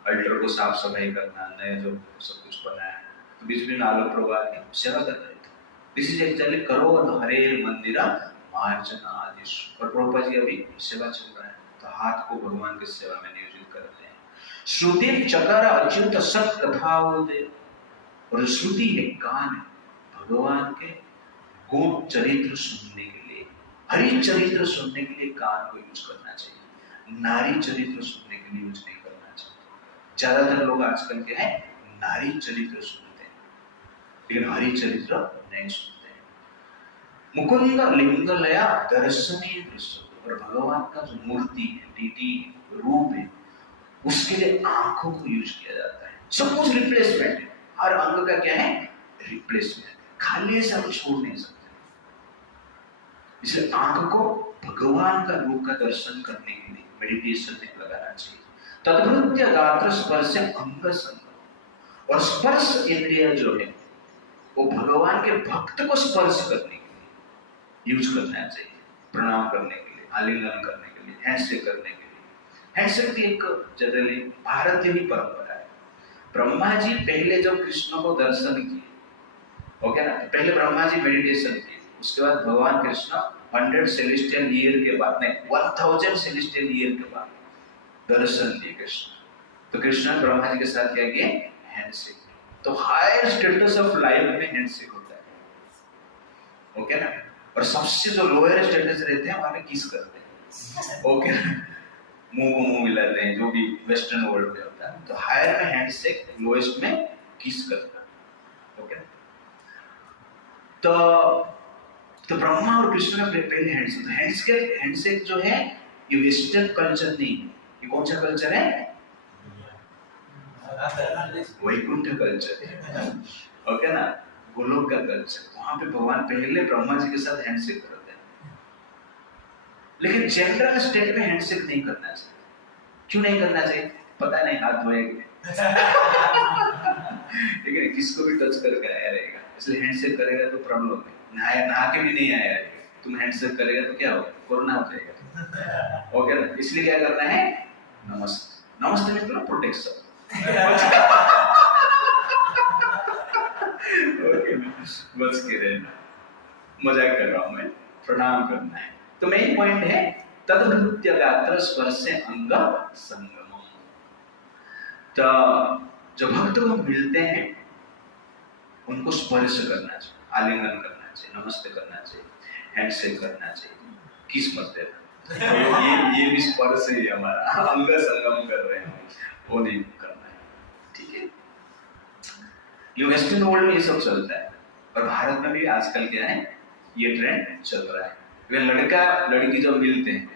अल्टर को साफ सफाई करना, नया जो सब कुछ बनाया, तो बीच में आलोक प्रभु की सेवा कर रहे थे। दिस इज एक्चुअली करो हरेर मंदिर मार्जना आदिश, और प्रभुपाद जी अभी सेवा चल रहा है, तो हाथ को भगवान की सेवा में नियोजित करते हैं। श्रुति चकर अच्युत सत कथा होते, और श्रुति है कान है, भगवान के गुण चरित्र सुनने के लिए, हरि चरित्र सुनने के लिए कान को यूज करना चाहिए, नारी चरित्र सुनने के लिए यूज नहीं करना चाहिए। ज्यादातर लोग आजकल के हैं नारी चरित्र सुनते हैं, लेकिन हरि चरित्र नहीं सुनते हैं। मुकुंद लिंग लया दर्शनीय दृश्य, और भगवान का जो मूर्ति है, डीटी रूप है, उसके लिए आंखों को यूज किया जाता है। सब कुछ रिप्लेसमेंट है, हर अंग का क्या है? रिप्लेसमेंट। खाली से हम छोड़ नहीं सकते, इसलिए आंख को भगवान का रूप का दर्शन करने के लिए मेडिटेशन में लगाना चाहिए। तद्भृत्य गात्र स्पर्श अंग संग, और स्पर्श इंद्रिय जो है वो भगवान के भक्त को स्पर्श करने के लिए यूज करना चाहिए, प्रणाम करने के लिए, आलिंगन करने के लिए, हैंडशेक करने के लिए। हैंडशेक भी एक जनरली भारतीय ही परंपरा है। ब्रह्मा जी पहले जब कृष्ण को दर्शन किए, ओके ना, पहले ब्रह्मा जी मेडिटेशन किए, उसके बाद भगवान कृष्ण 100 सेलेस्टियल ईयर के बाद, नहीं 1000 सेलेस्टियल ईयर के बाद दर्शन दिए कृष्ण। तो कृष्ण ब्रह्मा जी के साथ क्या किए? हैंडशेक। तो हायर स्टेटस ऑफ लाइफ में हैंडशेक होता है, ओके ना। और सबसे जो लोअर स्टेटस रहते हैं वहां पे किस करते हैं, ओके ना, मुंह मिलाते हैं, जो भी वेस्टर्न वर्ल्ड में होता है। तो हायर में हैंडशेक, लोएस्ट में किस करता है, ओके। तो ब्रह्मा और कृष्ण का पहले हैंडशेक। हैंडशेक जो है ये वेस्टर्न कल्चर नहीं, ये कौन सा कल्चर है? वैकुंठ कल्चर है, ओके ना, गोलोक का कल्चर। वहां पे भगवान पहले ब्रह्मा जी के साथ हैंडशेक करते हैं, लेकिन जनरल स्टेट में हैंडशेक नहीं करना चाहिए। क्यों नहीं करना चाहिए? पता नहीं, हाथ धोएंगे ठीक है, किसको भी टच करके आया रहेगा, इसलिए हैंडशेक करेगा तो प्रॉब्लम है, नहा के भी नहीं आया रहेगा, तुम हैंडशेक करेगा तो क्या होगा, कोरोना हो जाएगा। ओके ना, इसलिए क्या करना है, नमस्ते। नमस्ते में तो प्रोटेक्शन। ओके, बच के रहना, मजाक कर रहा हूं मैं, प्रणाम करना है। तो मेन पॉइंट है तदभृत्य गात्र स्पर्श अंग संगम। तो जो भक्त लोग मिलते हैं उनको स्पर्श करना चाहिए, आलिंगन करना चाहिए, नमस्ते करना चाहिए, हैंडशेक करना चाहिए, किस मत देना, ये भी स्पर्श ही है हमारा, अंग संगम कर रहे हैं, वो नहीं करना है, ठीक है। ये वेस्टर्न वर्ल्ड में ये सब चलता है, और भारत में भी आजकल क्या है, ये ट्रेंड चल रहा है। वे लड़का लड़की जो मिलते हैं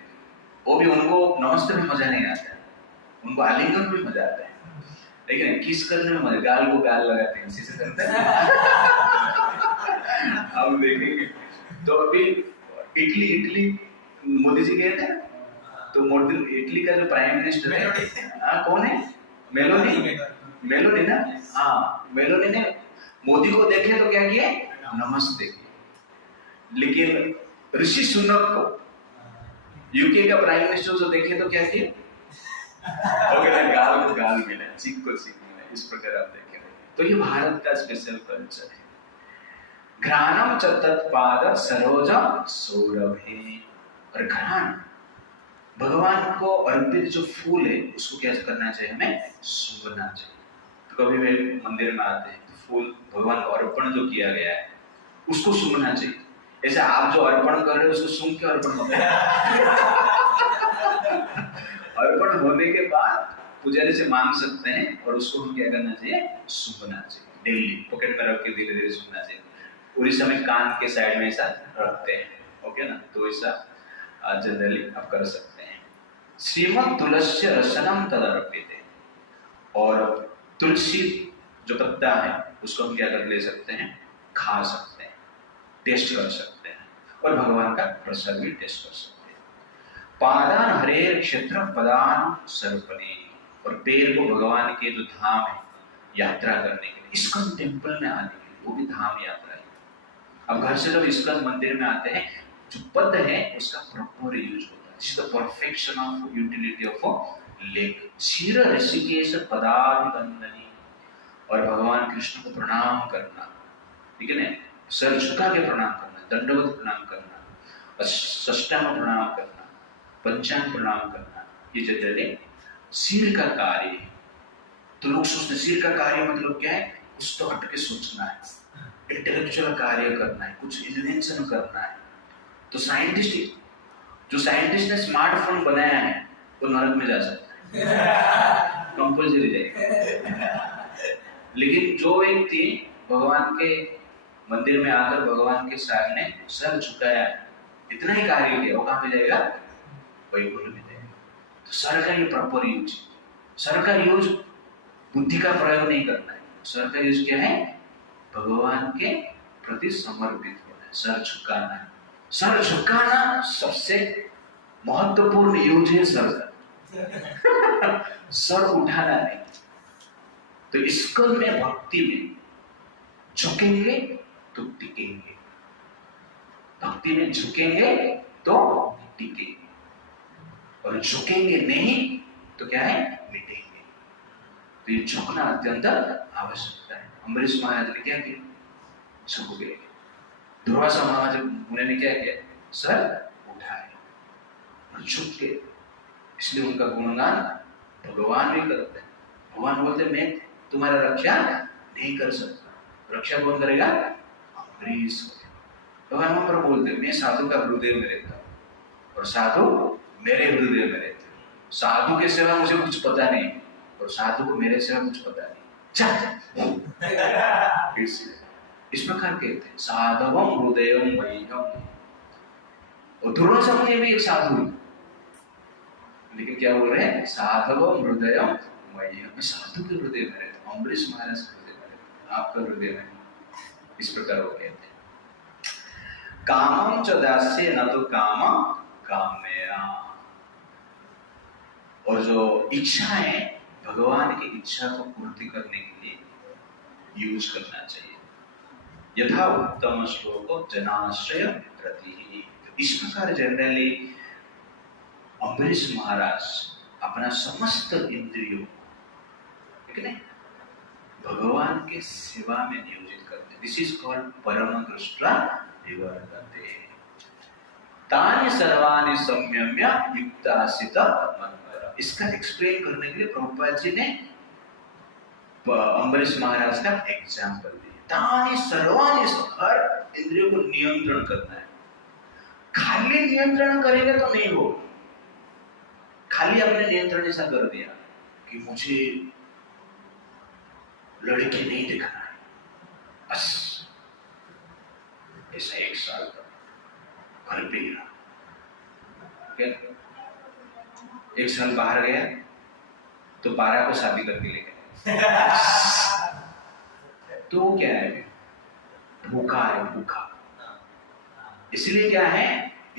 वो भी उनको नमस्ते में मजा नहीं आता है, उनको आलिंगन में मजा आता है, लेकिन किस करने में मजा, गाल को गाल लगाते हैं, इसी से करते हैं। अब देखेंगे तो अभी इटली मोदी जी गए थे, तो मोदी इटली का जो प्राइम मिनिस्टर है, कौन है, मेलोनी ना, हाँ, मेलोनी ने मोदी को देखे तो क्या किया, नमस्ते। लेकिन ऋषि सुनक को, यूके का प्राइम मिनिस्टर जो देखे तो क्या किए, गाल को गाल मिला, चीख को चीख मिला, इस प्रकार आप देखे। तो ये भारत का स्पेशल कल्चर है। घ्राणम च तत्पाद सरोजम सौरभे, और घ्राण भगवान को अर्पित जो फूल है उसको क्या करना चाहिए, हमें सूंघना चाहिए। तो कभी भी मंदिर में आते हैं तो फूल भगवान को अर्पण जो किया गया है उसको सूंघना चाहिए। ऐसे आप जो अर्पण कर रहे हो उसको सूंघ के अर्पण होता है। अर्पण होने के बाद पुजारी से मांग सकते हैं, और उसको हम क्या करना चाहिए, सूंघना चाहिए, डेली पॉकेट में रख के धीरे धीरे सूंघना चाहिए। उड़ीसा में कान के साइड में ऐसा रखते हैं, ओके ना, तो ऐसा जनरली आप कर सकते हैं। श्रीमद तुलसी रसनम तदर्पिते, और तुलसी जो पत्ता है उसको हम क्या कर ले सकते हैं, खा सकते हैं, टेस्ट कर सकते हैं, और भगवान का प्रसाद भी टेस्ट कर सकते हैं। पादान हरे क्षेत्र पदान सर्पणे, और पैर को भगवान के जो धाम है यात्रा करने के लिए, इस्कॉन टेम्पल में आने के लिए, वो भी धाम यात्रा है। अब घर से जब इस्कॉन मंदिर में आते हैं, जो पद है उसका प्रॉपर यूज होता है, जिसका perfection of utility of lake. क्षीर ऋषिकेश पदाभिवंदनी, और भगवान कृष्ण को प्रणाम करना, ठीक है ना, सर झुका के प्रणाम करना, दंडवत प्रणाम करना, षष्टांग प्रणाम करना, पंचांग प्रणाम करना, ये जनरली सिर का कार्य है। तो लोग सोचते सिर का कार्य मतलब क्या है, कुछ तो हट के सोचना है, इंटेलेक्चुअल कार्य करना है, कुछ इन्वेंशन करना है। तो जो साइंटिस्ट ने स्मार्टफोन बनाया है वो नरक में जा सकता है, कंपल्सरी जाएगा। लेकिन जो व्यक्ति भगवान के मंदिर में आकर भगवान के सामने सर झुकाया, इतना ही कार्य किया, वो कहाँ पे जाएगा, वैकुंठ में जाएगा। तो सर का ये प्रॉपर यूज, सर का यूज बुद्धि का प्रयोग नहीं करना है, सर का यूज क्या है, भगवान के प्रति समर्पित होना है, सर झुकाना है। सर झुकाना सबसे महत्वपूर्ण यूज है सर का। सर उठाना नहीं। तो इस्कॉन में भक्ति में झुकेंगे तो टिकेंगे, भक्ति में झुकेंगे तो टिकेंगे, और झुकेंगे नहीं तो क्या है, मिटेंगे। तो ये झुकना अत्यंत आवश्यकता है। अम्बरीश महाराज ने क्या किया, झुक गए। दुर्वासा महाराज मुनि ने क्या किया, सर उठाए और झुक के, इसलिए उनका गुणगान भगवान भी करते हैं। भगवान बोलते मैं तुम्हारा रक्षा नहीं कर सकता, रक्षा कौन करेगा, अम्बरीश। भगवान वहां पर बोलते मैं साधु का हृदय में रहता हूँ और साधु मेरे हृदय में रहते हैं। साधु के सिवा मुझे कुछ पता नहीं और साधु को मेरे सिवा कुछ पता नहीं। इस प्रकार कहते हैं साधवम हृदयम मह्यम। और दुर्वासा मुनि भी एक साधु, लेकिन क्या बोल रहे हैं, साधवम हृदयम मह्यम, साधु के हृदय में रहता हूं, अम्बरीश महाराज के हृदय में रहता हूं, आपका हृदय में। इस प्रकार वो कहते हैं कामम च दास्य न तो काम कामया। और जो इच्छा है, भगवान की इच्छा को पूर्ति करने के लिए यूज करना चाहिए। यथा उत्तम श्लोक जनाश्रय प्रति। इस प्रकार जनरली अम्बरीश महाराज अपना समस्त इंद्रियों ठीक है भगवान के सेवा में नियोजित करते। दिस इज कॉल्ड परम दृष्टा निवर्तते। तानि सर्वाणि संयम्य युक्तासित मत्पर। इसका एक्सप्लेन करने के लिए प्रभुपाद जी ने अम्बरीश महाराज का एग्जाम्पल दिया। तानि सर्वाणि, हर इंद्रियों को नियंत्रण करना है। खाली नियंत्रण करेंगे तो नहीं हो। खाली अपने नियंत्रण ऐसा कर दिया कि मुझे लड़के नहीं दिखना है, बस ऐसा 1 साल तक घर पे ही रहा। 1 साल बाहर गया तो 12 को शादी करके ले गए। तो क्या है, भूखा है, भूखा। इसलिए क्या है,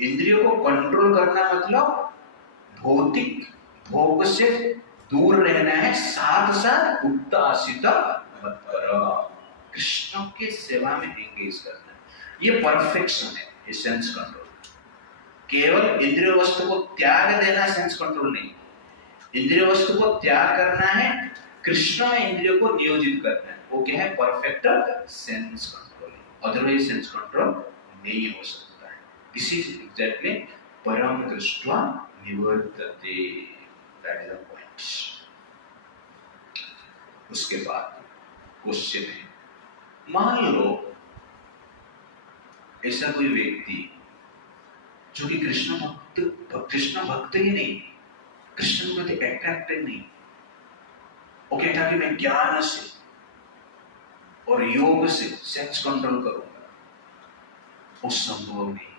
इंद्रियों को कंट्रोल करना मतलब भौतिक भोग से दूर रहना है, साथ साथ उत्तासित कृष्ण के सेवा में एंगेज करना है। ये परफेक्शन है, ये सेंस कंट्रोल। केवल इंद्रिय वस्तु को त्याग देना सेंस कंट्रोल नहीं। इंद्रिय वस्तु को त्याग करना है, कृष्ण में इंद्रियों को नियोजित करना है। वो क्या है, perfect sense control. Otherwise sense control नहीं हो सकता है। दिस इज एग्जैक्टली परम दृष्ट्वा निवर्तते। That is the point. उसके बाद क्वेश्चन है, मान लो ऐसा कोई व्यक्ति जो कि कृष्ण भक्त ही नहीं, कृष्ण को अट्रैक्टेड नहीं, वो कहता कि मैं ज्ञान से और योग से सेंस कंट्रोल करूंगा, वो संभव नहीं।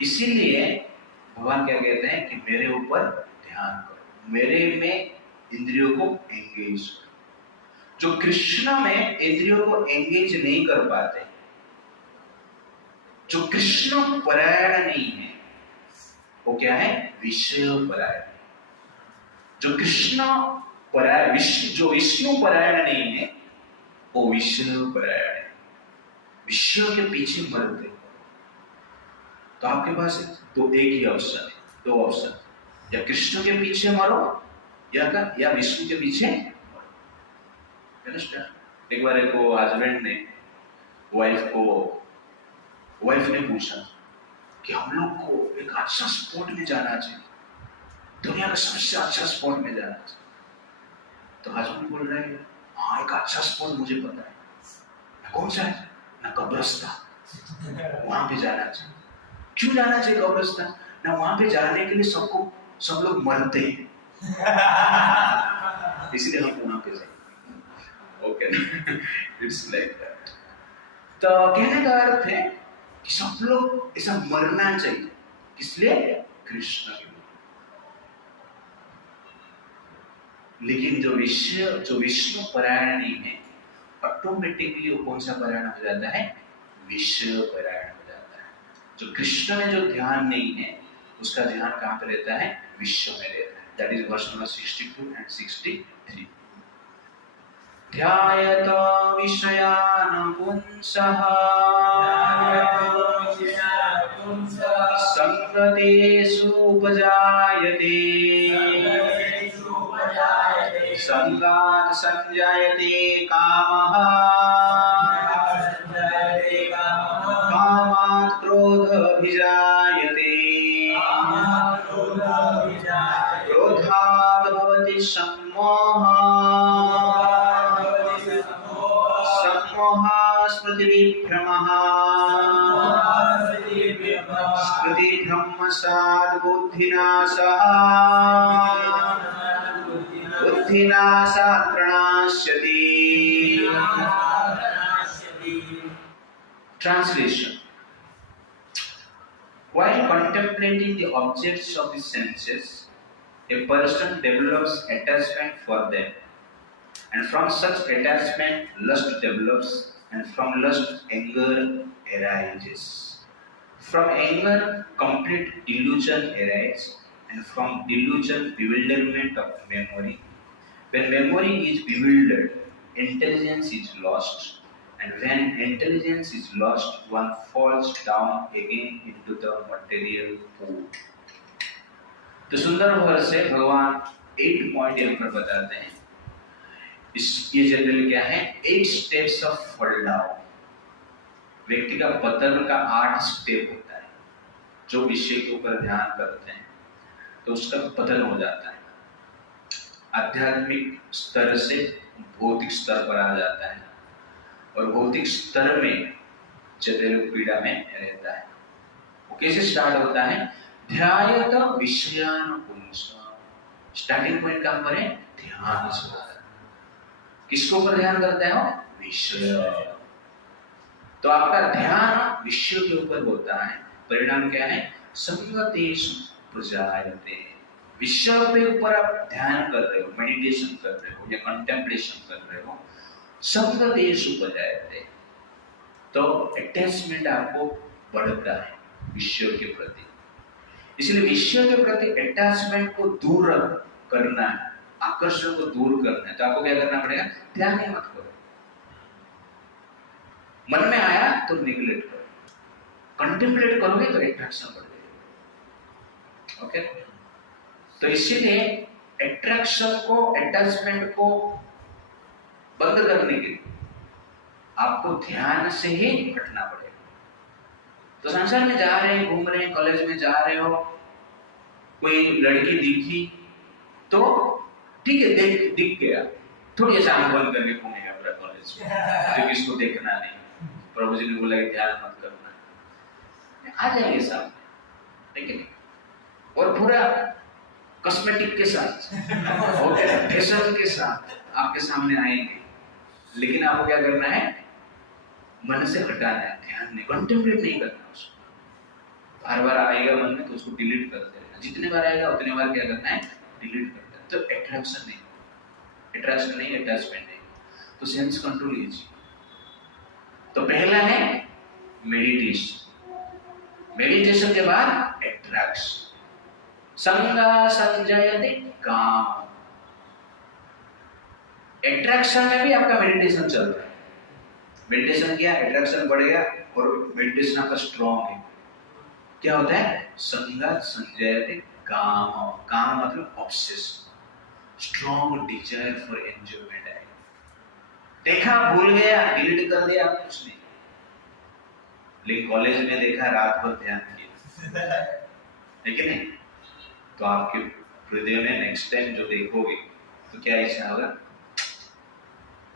इसीलिए भगवान क्या कहते हैं कि मेरे ऊपर ध्यान करो, मेरे में इंद्रियों को एंगेज करो। जो कृष्ण में इंद्रियों को एंगेज नहीं कर पाते, जो कृष्ण परायण नहीं है, वो क्या है, विषय परायण। जो कृष्ण परायण, जो विष्णु परायण नहीं है, वो विषय परायण है। विषय के पीछे मरते। तो आपके पास तो एक ही ऑप्शन है, 2 ऑप्शन, या कृष्ण के पीछे मरो या विष्णु के पीछे मरो। एक बार एक हस्बैंड ने वाइफ ने पूछा कि हम लोग को एक अच्छा स्पॉट में जाना चाहिए, दुनिया का सबसे अच्छा स्पॉट में जाना चाहिए। तो हस्बैंड बोल रहे हैं, हाँ एक अच्छा स्पॉट मुझे पता है। कौन सा है? ना कब्रिस्तान, वहां पे जाना चाहिए। क्यों जाना चाहिए कब्रिस्तान? ना वहां पे जाने के लिए सब लोग मरते हैं, इसलिए हम वहां पे जाएंगे। Okay, it's like that. तो कहने का अर्थ है कि सब लोग ऐसा मरना चाहिए, इसलिए कृष्ण के लिए। लेकिन जो विष्णु परायण नहीं है, ऑटोमेटिकली वो कौन सा परायण हो जाता है, विषय परायण हो जाता है। जो कृष्ण में जो ध्यान नहीं है, उसका ध्यान कहाँ पे रहता है, विश्व में रहता है। That is verse number 62 and 63। ध्यायत विषयान् पुंसः संगतेषु उपजायते, संगात् संजायते कामः, कामात् क्रोधोऽभिजायते, क्रोधात् भवति सम्मोहः, सम्मोहात् स्मृतिविभ्रमः, स्मृतिभ्रंशात् बुद्धिनाशः, बुद्धिनाशात् प्रणाश्यति। Translation: while contemplating the objects of the senses, a person develops attachment for them, and from such attachment lust develops, and from lust anger arises. From anger complete delusion arises, and from delusion bewilderment of memory. When memory is bewildered, intelligence is lost, and when intelligence is lost, one falls down again into the material pool. तो सुंदर वर्ष से भगवान 8 पॉइंट यहाँ पर बताते हैं। ये जनरली क्या है, 8 स्टेप्स ऑफ फॉल डाउन। व्यक्ति का पतन का 8 स्टेप होता है। जो विषय के ऊपर ध्यान करते हैं तो उसका पतन हो जाता है। आध्यात्मिक स्तर से भौतिक स्तर पर आ जाता है और भौतिक स्तर में जटिल पीड़ा में रहता है। वो कैसे स्टार्ट होता है, ध्यायत विषयानुपुंसः। स्टार्टिंग पॉइंट कहां पर है, ध्यान से होता है। किसके ऊपर ध्यान करते हो, विषय। तो आपका ध्यान विषय के ऊपर होता है, परिणाम क्या है, संगतेषु प्रजायते। विषय के ऊपर आप ध्यान कर रहे हो, मेडिटेशन कर रहे हो या कंटेम्पलेशन कर रहे हो, संगतेषु प्रजायते, तो अटैचमेंट आपको बढ़ता है विषय के प्रति। इसलिए विषय के प्रति अटैचमेंट को दूर करना है, आकर्षण को दूर करना है, तो आपको क्या करना पड़ेगा, ध्यान ही मत करो। मन में आया तो निगलेक्ट करो, कंटेम्पलेट करोगे तो अट्रैक्शन बढ़ जाएगी। ओके, तो इसीलिए अट्रैक्शन को, अटैचमेंट को बंद करने के लिए आपको ध्यान से ही हटना पड़ेगा। तो संसार में जा रहे हैं, घूम रहे हैं, कॉलेज में जा रहे हो, कोई लड़की दिखी तो ठीक है, दिख गया, थोड़ी ऐसा आंख बंद करके घूमेगा पूरा कॉलेज में, जो किसको देखना नहीं। प्रभु जी ने बोला कि ध्यान मत करना, आ जाएंगे सामने, ठीक है, और पूरा कॉस्मेटिक के साथ, फैशन के साथ आपके सामने आएंगे, लेकिन आपको क्या करना है, मन से हटाना है, ध्यान नहीं, कंटेम्पलेट नहीं करना उसको। बार बार आएगा मन में तो उसको डिलीट कर देना, जितने बार आएगा उतने बार क्या करना है, डिलीट करना है। तो अट्रैक्शन नहीं, अटैचमेंट नहीं, तो सेंस कंट्रोल लीजिए। तो पहला है मेडिटेशन, मेडिटेशन के बाद अट्रैक्शन। संगा संजयते काम, अट्रैक्शन में भी आपका मेडिटेशन चल रहा है। मेडिटेशन किया, अट्रैक्शन बढ़ गया और मेडिटेशन आपका स्ट्रॉन्ग है, क्या होता है, संगा संजयते काम। काम मतलब obsession, strong desire for enjoyment है। देखा भूल गया, डिलीट कर दिया, कुछ नहीं, लेकिन कॉलेज में देखा, रात भर ध्यान किया, है कि नहीं, तो आपके हृदय में नेक्स्ट टाइम जो देखोगे तो क्या इच्छा होगा,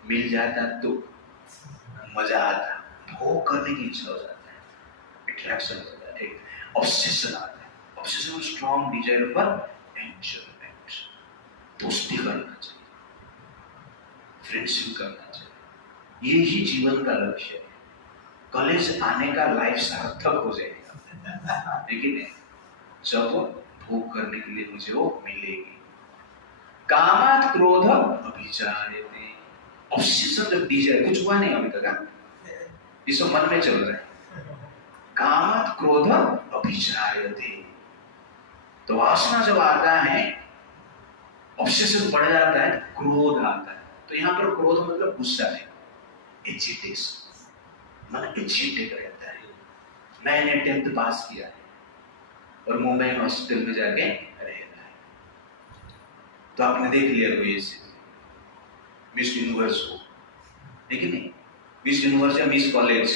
मिल जाता तो मजा आता, भोग करने की इच्छा हो जाता है, अट्रैक्शन हो जाता है, ऑब्सेशन आता है, obsession strong desire for enjoyment. दोस्ती करना चाहिए, फ्रेंडशिप करना चाहिए, ये ही जीवन का लक्ष्य है। कॉलेज आने का लाइफ सार्थक हो जाएगा, लेकिन जब भोग करने के लिए मुझे वो मिलेगी। कामात क्रोध अभिचार्यते, ऑब्सेशन जब डिजायर, कुछ हुआ नहीं अभी तक, इस मन में चल रहा है। कामात क्रोध अभिचार्यते, तो वासना जब आता है, ऑब्सेशन बढ़ जाता है, क्रोध आता है। तो यहाँ पर क्रोध मतलब गुस्सा है, एजिटेशन, मन एजिटेट रहता है। मैंने 10th पास किया है और मुंबई में हॉस्पिटल में जाके रहता है, तो आपने देख लिया कोई ऐसे मिस यूनिवर्स हो, लेकिन नहीं, मिस यूनिवर्स या मिस कॉलेज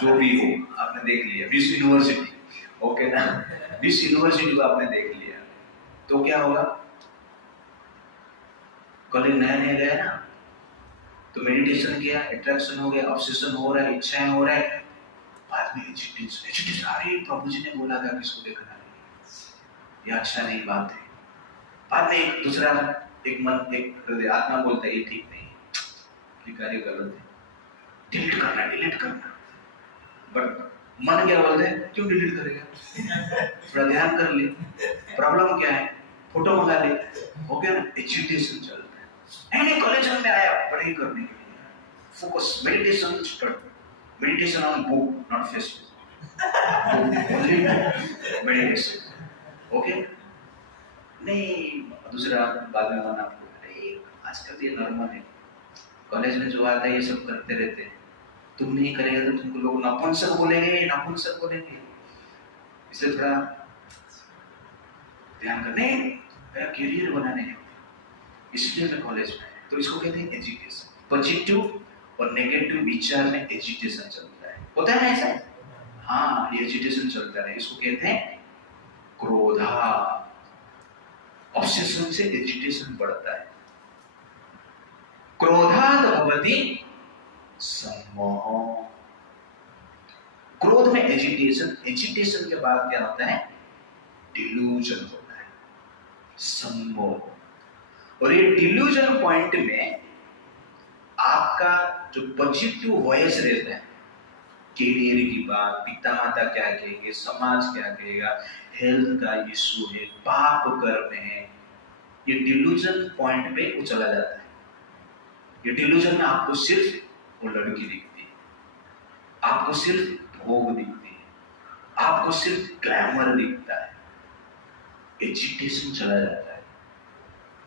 जो भी हो, आपने देख लिया, मिस यूनिवर्सिटी, ओके ना, मिस यूनिवर्सिटी को आपने देख लिया, तो क्या होगा, कॉलेज नया नया गया ना, तो मेडिटेशन किया, अट्रैक्शन हो गया, ऑब्सेशन हो रहा है, इच्छाएं हो रहा है, बाद में एजिटेशन, अरे प्रभु जी ने बोला था किसको देखना नहीं, ये अच्छा नहीं बात है। बाद में एक दूसरा एक मन, एक हृदय आत्मा बोलता है ये ठीक नहीं, ये कार्य गलत है, डिलीट करना। बट मन क्या बोलता है, क्यों डिलीट करेगा, थोड़ा ध्यान कर ले, प्रॉब्लम क्या है, फोटो मंगा ले, हो गया ना, एजिटेशन चल रहा है। नहीं कॉलेज में आया पढ़ाई करने के लिए, focus, meditation on book, not Facebook, meditation, okay. नहीं दूसरा बाद में मना, आजकल ये नॉर्मल है, कॉलेज में जो आता है ये सब करते रहते हैं, तुम नहीं करेगा तो तुमको लोग नपुंसक बोलेंगे, नपुंसक बोलेंगे। इसलिए थोड़ा ध्यान करने, मेरा करियर बनाने है, इसलिए मैं कॉलेज में। तो इसको कहते हैं एजुकेशन। पॉजिटिव और नेगेटिव विचार में एजुकेशन चलता है, होता है ना ऐसा? हाँ, ये एजुकेशन चलता है, इसको कहते हैं क्रोधा। ऑब्सेशन से एजुकेशन बढ़ता है। क्रोधात् भवति सम्मोह। क्रोध में एजिटेशन, एजिटेशन के बाद क्या होता है? डिल्यूजन होता है, सम्मोह। और ये डिल्यूजन पॉइंट में आपका जो पॉजिटिव वॉइस रहता है, कैरियर की बात, पिता माता क्या कहेंगे, समाज क्या कहेगा, हेल्थ का इश्यू है, पाप कर्म है, ये डिल्यूजन पॉइंट पे वो चला जाता है। ये डिल्यूजन में आपको सिर्फ वो लड़की दिखती है, आपको सिर्फ भोग दिखती है, आपको सिर्फ ग्लैमर दिखता है, एजिटेशन चला जाता है।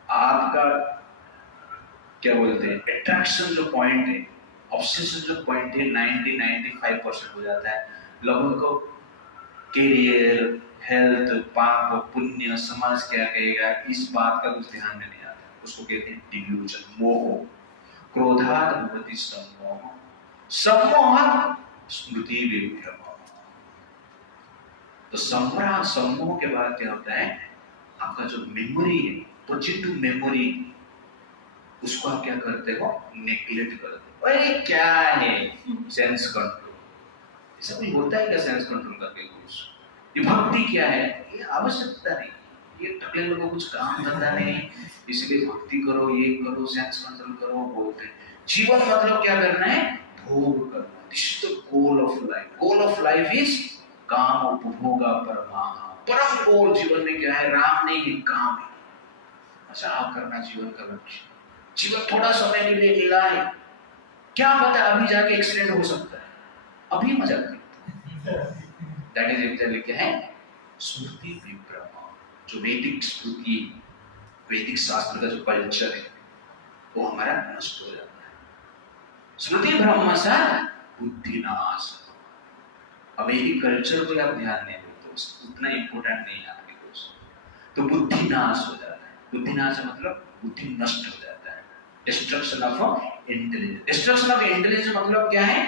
आपका क्या बोलते हैं, अट्रैक्शन जो पॉइंट है, ऑब्सेशन जो पॉइंट है, 90-95% हो जाता है। लोगों को कैरियर, हेल्थ, पाप, पुण्य, समाज क्या कहेगा, इस बात का कुछ ध्यान में नहीं आता। उसको कहते हैं डिल्यूजन, मोह। क्रोधात् भवति सम्मोह, सम्मोहात् स्मृति विभ्रमः। तो सम्मोह के बाद क्या होता है? आपका जो मेमोरी है, पॉजिटिव मेमोरी, उसको आप क्या करते हो? नेग्लेक्ट करते हो। अरे क्या है सेंस कंट्रोल, ऐसा कोई होता है क्या सेंस कंट्रोल करके कुछ? ये भक्ति क्या है? ये आवश्यकता नहीं, ये टकले लोगों को कुछ काम धंधा नहीं, इसलिए भक्ति करो, ये करो, सेंस कंट्रोल करो बोलते हैं। जीवन मतलब क्या करना है? भोग करना। This is the goal of life. Goal of life is काम उपभोगा परमाः। परम गोल जीवन में क्या है? राम नहीं, काम है। अच्छा, आप करना जीवन का लक्ष्य। जीवन थोड़ा समय के लिए मिला है, क्या पता अभी जाके एक्सीडेंट हो सकता है, अभी मजा करें। दैट इज एक्चुअली क्या है? स्मृति विभ्रम। जो वैदिक स्मृति, वैदिक शास्त्र का जो कल्चर है, वो हमारा नष्ट हो जाता है। स्मृति भ्रम सा बुद्धिनाश। अब वैदिक कल्चर को आप ध्यान नहीं देते, उतना इंपोर्टेंट नहीं है आपके कोर्स, तो बुद्धिनाश हो जाता है। बुद्धिनाश मतलब बुद्धि नष्ट हो जाता है। Destruction of intelligence. Destruction of intelligence मतलब क्या है?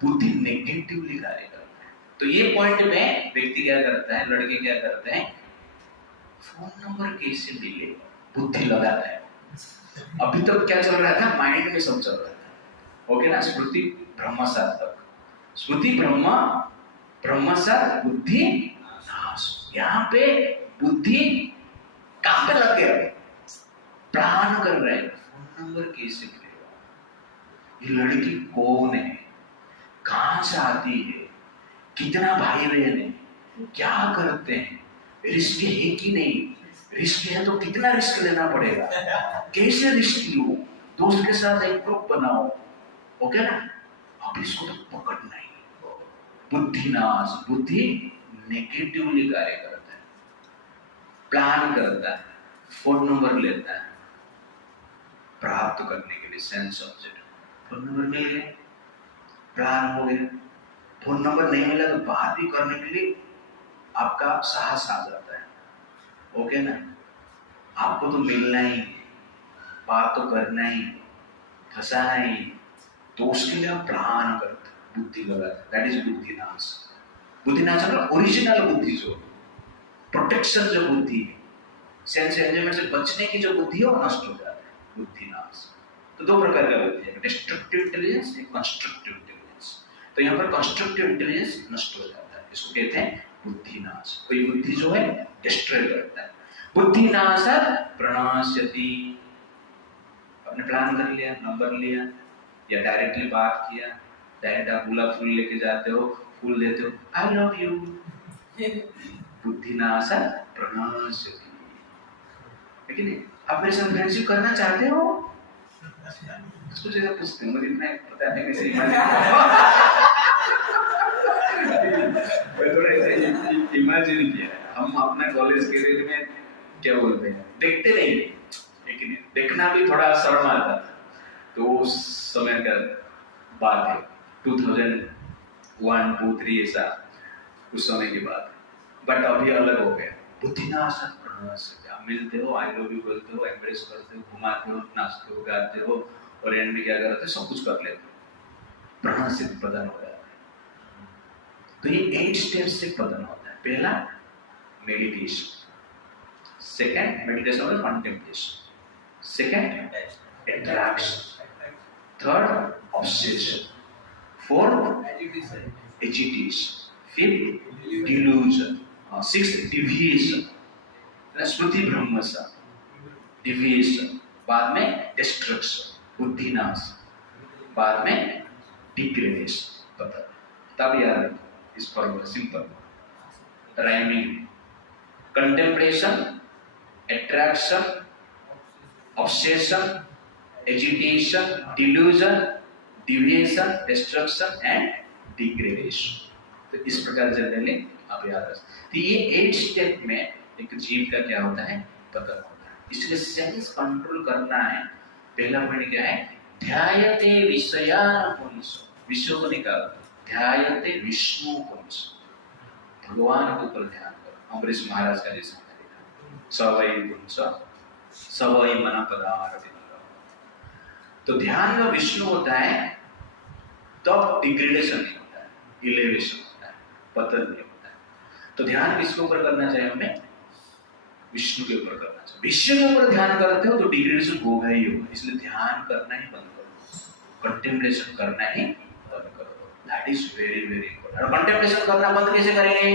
बुद्धि नेगेटिवली कार्य करता है। तो ये पॉइंट में व्यक्ति क्या करता है, लड़के क्या करते हैं? फोन नंबर कैसे मिले, बुद्धि लगाता है। अभी तक क्या चल रहा था? माइंड में सब चल रहा था, ओके ना? स्मृति ब्रह्मसात तक, स्मृति ब्रह्मसात बुद्धि नाश। यहाँ पे बुद्धि कहां पे लग गया? प्लान कर रहे हैं, फोन नंबर कैसे मिलेगा, ये लड़की कौन है, कहां से आती है, कितना भाई बहन है, क्या करते हैं, रिस्क है कि नहीं, रिस्क है तो कितना रिस्क लेना पड़ेगा, कैसे रिस्क लो, दोस्त के साथ एक ग्रुप बनाओ, ओके ना? अब इसको तो पकड़ना ही। बुद्धिनाश, बुद्धि नेगेटिवली कार्य करता है, प्लान करता है, फोन नंबर लेता है प्राप्त करने के लिए, सेंस ऑब्जेक्ट। फोन नंबर मिल गया, प्लान हो गया। फोन नंबर नहीं मिला तो बात भी करने के लिए आपका साहस आ जाता है, ओके ना? आपको तो मिलना ही, बात तो करना ही, फंसाना ही, तो उसके लिए आप प्लान करते, बुद्धि लगाते। That is बुद्धिनाश। बुद्धिनाश मतलब ओरिजिनल बुद्धि, जो प्रोटेक्शन जो बुद्धि है, सेंस एंजॉयमेंट से बचने की जो बुद्धि है, वो नष्ट हो जाता है, बुद्धिनाश। तो दो प्रकार का बुद्धि है, डिस्ट्रक्टिव इंटेलिजेंस, एक कंस्ट्रक्टिव इंटेलिजेंस। तो यहाँ पर कंस्ट्रक्टिव इंटेलिजेंस नष्ट हो जाता है, इसको कहते हैं बुद्धिनाश। कोई बुद्धि जो है डिस्ट्रॉय करता है। बुद्धिनाशात् प्रणाश्यति। आपने प्लान कर लिया, नंबर लिया, या डायरेक्टली बात किया, डायरेक्ट आप गुलाब फूल लेके जाते हो, फूल देते हो, आई लव यू, बुद्धिनाशात् प्रणाश्यति। लेकिन आप मेरे साथ फ्रेंडशिप करना चाहते हो? कुछ ऐसा पूछते हैं, मुझे इतना पता नहीं कैसे थोड़ा ऐसे इमेजिन किया। हम अपना कॉलेज के रेट में क्या बोलते हैं, देखते नहीं, लेकिन देखना भी थोड़ा शर्म आता था। तो उस समय का बात है, 2001, 2, 3 ऐसा उस समय की बात। बट अभी अलग हो गया। बुद्धिनाशक प्रणनासिक, आप मिलते हो, आई लव यू बोलते हो, एम्ब्रेस करते हो, घुमाते हो, नाचते हो, गाते हो, और एंड में क्या करते हो, सब कुछ कर लेते हो, प्रणनासिक पतन हो जाता है। तो ये 8 स्टेप्स से पतन होता है। पहला मेडिटेशन, सेकंड मेडिटेशन और contemplation, second attraction, third obsession, fourth agitation, fifth delusion, sixth deviation, स्मृति भ्रमस, डिविएशन, बाद में डिस्ट्रक्शन, बुद्धिनाश, बाद में डिग्रेडेशन। पता तब याद इस पर simple rhyming, contemplation, attraction, obsession, agitation, delusion, deviation, destruction and degradation. तो इस प्रकार जनरली आप याद रखें। तो ये 8 स्टेप में एक जीव का क्या होता है, पतन होता है। इसलिए सेंस कंट्रोल करना है। पहला पॉइंट क्या है, ध्यायते विषयान पुंसो, विश्व को निकाल, ध्यायते विष्णु पुंसो, भगवान के ऊपर ध्यान करो। अम्बरीश महाराज का जैसा सवै पुंसो सवै मन पदार्थ। तो ध्यान में विष्णु होता है तो डिग्रेडेशन नहीं होता है, इलेवेशन होता है, पतन नहीं होता है। तो ध्यान किसके ऊपर करना चाहिए, हमें विष्णु के ऊपर करना चाहिए। विष्णु के ऊपर ध्यान करते हो तो डिग्रेडेशन होगा ही होगा। इसलिए ध्यान करना ही बंद करो, कंटेम्पलेशन करना ही बंद करो। That is very very important. और कंटेम्पलेशन करना बंद कैसे करेंगे?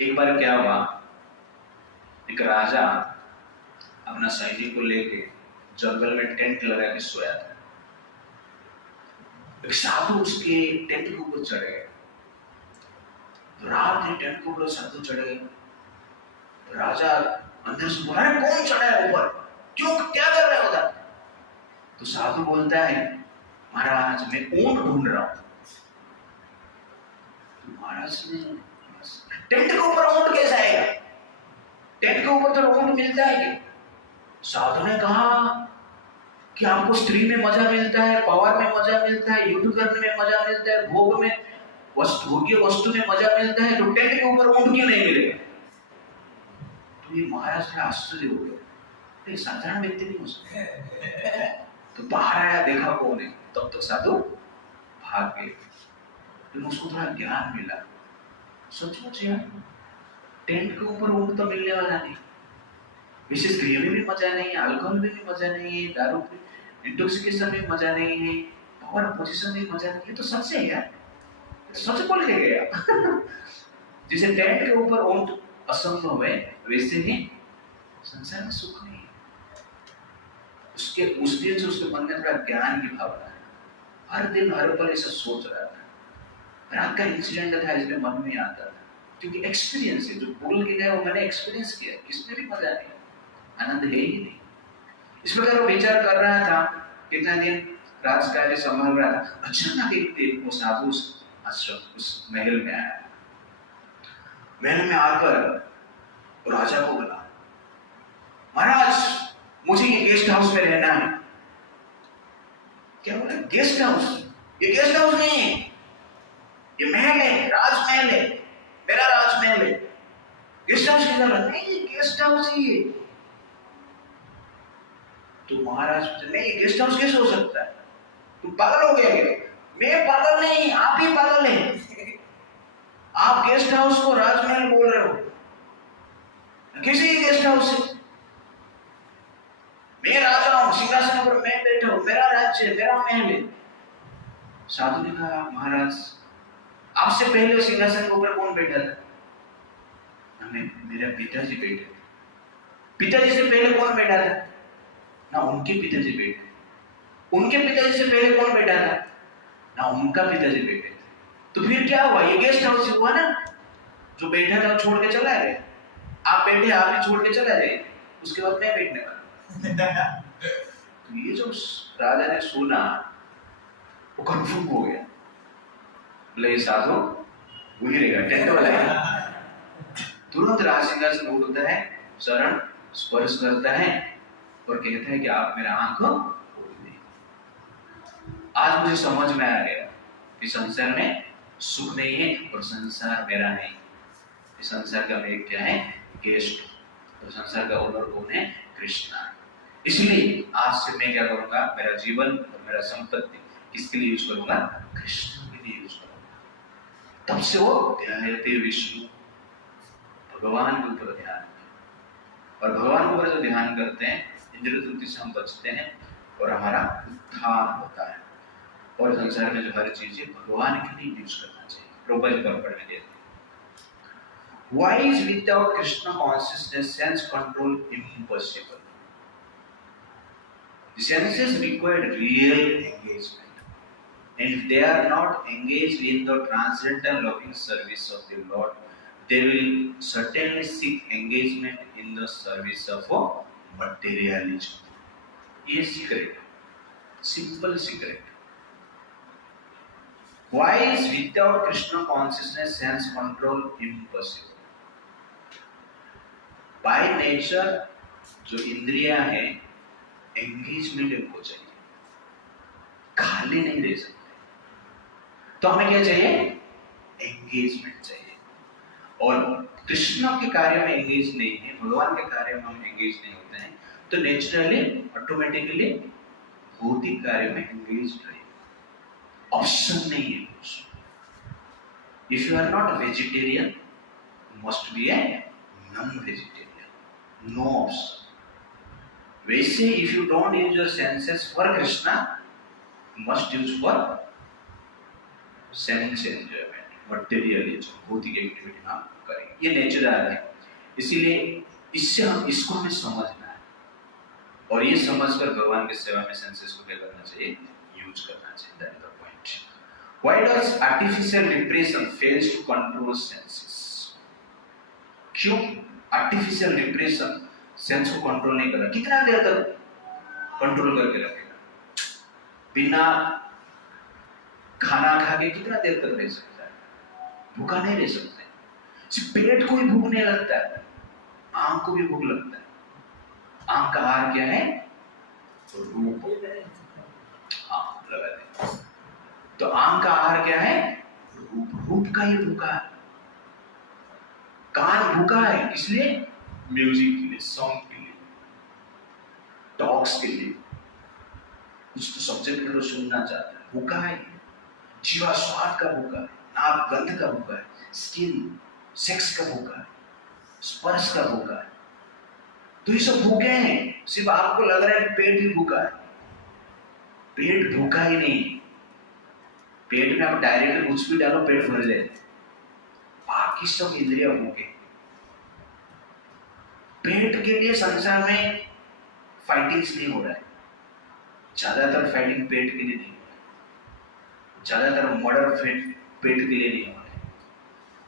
एक बार क्या हुआ, एक राजा अपना सैनिक को लेके जंगल में टेंट लगा के सोया था। एक साधु उसके टेंट के ऊपर चढ़ गए। रात में टेंट के ऊपर साधु चढ़ गए। राजा अंदर से बोला, अरे कौन चढ़ा है ऊपर, क्यों, क्या कर रहे हो उधर? तो साधु बोलता है, महाराज मैं ऊंट ढूंढ रहा हूं। तो महाराज ने, टेंट के ऊपर ऊंट कैसे आएगा? टेंट के ऊपर तो ऊंट मिलता है कि? साधु ने कहा कि आपको स्त्री में मजा मिलता है, पावर में मजा मिलता है, युद्ध करने में मजा मिलता है, भोग में, भोग्य वस्तु में मजा मिलता है, तो टेंट के ऊपर ऊंट क्यों नहीं मिलेगा? तो ये महाराज का आश्चर्य हो गया, ये साधारण व्यक्ति नहीं हो सकता। तो बाहर आया, देखा कौन है, तब तो साधु भाग गए। तो उसको थोड़ा ज्ञान मिला, सचमुच यार टेंट के ऊपर ऊंट तो मिलने वाला नहीं, विशेष क्रिया में भी मजा नहीं है, अल्कोहल में भी मजा नहीं है, दारू में इंटॉक्सिकेशन में मजा नहीं है, पावर पोजीशन में मजा नहीं है। तो सच है यार, सच बोल के गया। जिसे टेंट के ऊपर ऊंट असंभव है, वैसे ही संसार में सुख नहीं है। उसके उस दिन से उसके मन में थोड़ा ज्ञान की भावना है, हर दिन हर पल ऐसा सोच रहा था। रात का इंसिडेंट था, इसमें मन में आता था, क्योंकि एक्सपीरियंस है, जो बोल के गया वो मैंने एक्सपीरियंस किया, इसमें भी मजा नहीं, आनंद है ही नहीं। इस प्रकार वो विचार कर रहा था, कितना दिन राजकार्य संभाल रहा था। अचानक एक दिन वो साधु आश्रम उस महल में आया। महल में आकर राजा को बोला, महाराज मुझे ये गेस्ट हाउस में रहना है। क्या बोला? Guest house? ये गेस्ट हाउस नहीं है, ये महल है, राजमहल है, मेरा राजमहल है। गेस्ट हाउस की जरूरत नहीं, गेस्ट हाउस ही है। तो महाराज नहीं, गेस्ट हाउस कैसे हो सकता है, तुम पागल हो गया क्या? मैं पागल नहीं, आप ही पागल हैं। आप गेस्ट हाउस को राजमहल बोल रहे हो, किसी गेस्ट हाउस से? मैं राजा हूं, सिंहासन पर मैं बैठा हूं, मेरा राज्य, मेरा महल है। साधु ने कहा, महाराज आपसे पहले सिंहासन के ऊपर कौन बैठा था? मेरे पिताजी बैठे थे। पिताजी से पहले कौन बैठा था? ना उनके पिताजी बैठे, उनके पिताजी से पहले कौन बैठा था? ना उनका पिताजी बैठे थे। तो फिर क्या हुआ? ये गेस्ट हाउस हुआ ना, जो बैठा था छोड़ के चला गया। आप बैठे, आप भी छोड़ के चला जाए, उसके बाद मैं बैठने वाला। तो ये जो राजा ने सुना वो कंफ्यूज हो गया, बोले साधु वही रहेगा, टेंट वाला है। तुरंत राज सिंहासन उठता है, शरण स्पर्श करता है, और कहता है कि आप मेरा आंख खोल दें। आज मुझे समझ में आ गया कि संसार में सुख नहीं है और संसार मेरा नहीं। इस संसार का मैं क्या है, गेस्ट, और संसार का ओनर कौन है, कृष्णा। इसलिए आज से मैं क्या करूंगा, मेरा जीवन और मेरा संपत्ति किसके लिए यूज करूंगा, कृष्ण के लिए यूज करूंगा। तब से वो ध्यायते विष्णु, भगवान के ऊपर ध्यान, और भगवान के ऊपर जो ध्यान करते हैं इंद्रिय तृप्ति से हम बचते हैं और हमारा उत्थान होता है। और संसार में जो हर चीज है भगवान के लिए यूज करना चाहिए। प्रभुपाद पढ़ने देते हैं, why is without Krishna consciousness sense control impossible? The senses require real engagement, and if they are not engaged in the transcendental loving service of the Lord, they will certainly seek engagement in the service of materialism. ये secret, simple secret. Why is without Krishna consciousness sense control impossible? By nature जो इंद्रियां हैं एंगेजमेंट इनको चाहिए, खाली नहीं रह सकते। तो हमें क्या चाहिए, एंगेजमेंट चाहिए। और कृष्ण के कार्य में एंगेज नहीं है, भगवान के कार्य में हम एंगेज नहीं होते हैं, तो नेचुरली ऑटोमेटिकली भौतिक कार्य में एंगेज रहे, ऑप्शन नहीं है कुछ। If you are not vegetarian must be a non vegetarian, no option. वैसे if you don't use your senses for Krishna, you must use for sense enjoyment, materialism, भौतिक एक्टिविटी हम करें, ये नेचुरल है। इसीलिए इससे हम इसको हमें समझना है, और ये समझकर भगवान की सेवा में सेंसेस को क्या करना चाहिए, यूज करना चाहिए। That is the point. Why does artificial repression fails to control senses? क्यों आर्टिफिशियल रिप्रेशन सेंस को कंट्रोल नहीं कर रहा? कितना देर तक कंट्रोल करके रखेगा? बिना खाना खा के कितना देर तक रह सकता है? भूखा नहीं रह सकते। सिर्फ पेट को ही भूख नहीं लगता है, आंख को भी भूख लगता है। आंख का आहार क्या है, रूप। हाँ लगा दे। तो आंख का आहार क्या है, रूप। रूप का ही भूखा है। कान भूखा है, इसलिए म्यूजिक के लिए, सॉन्ग के लिए, टॉक्स के लिए, कुछ तो सब्जेक्ट को सुनना चाहता है, भूखा है। जीवा स्वाद का भूखा है, नाक गंध का भूखा है, स्किन सेक्स का भूखा है, स्पर्श का भूखा है। तो ये सब भूखे हैं। सिर्फ आपको लग रहा है कि पेट भी भूखा है, पेट भूखा ही नहीं। पेट में आप डायरेक्ट कुछ भी डालो पेट भर जाए, बाकी सब इंद्रिया भूखे। पेट के लिए संसार में फाइटिंग्स नहीं हो रहा है, ज्यादातर फाइटिंग पेट के लिए नहीं हो रहा है, ज्यादातर मर्डर पेट के लिए नहीं हो रहा है।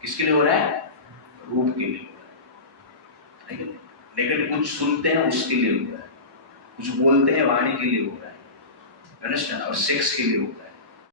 किसके लिए हो रहा है, रूप के लिए हो रहा है। नेगेटिव कुछ सुनते हैं उसके लिए हो रहा है, कुछ बोलते हैं वाणी के लिए हो रहा है, अंडरस्टैंड, और सेक्स के लिए हो रहा है।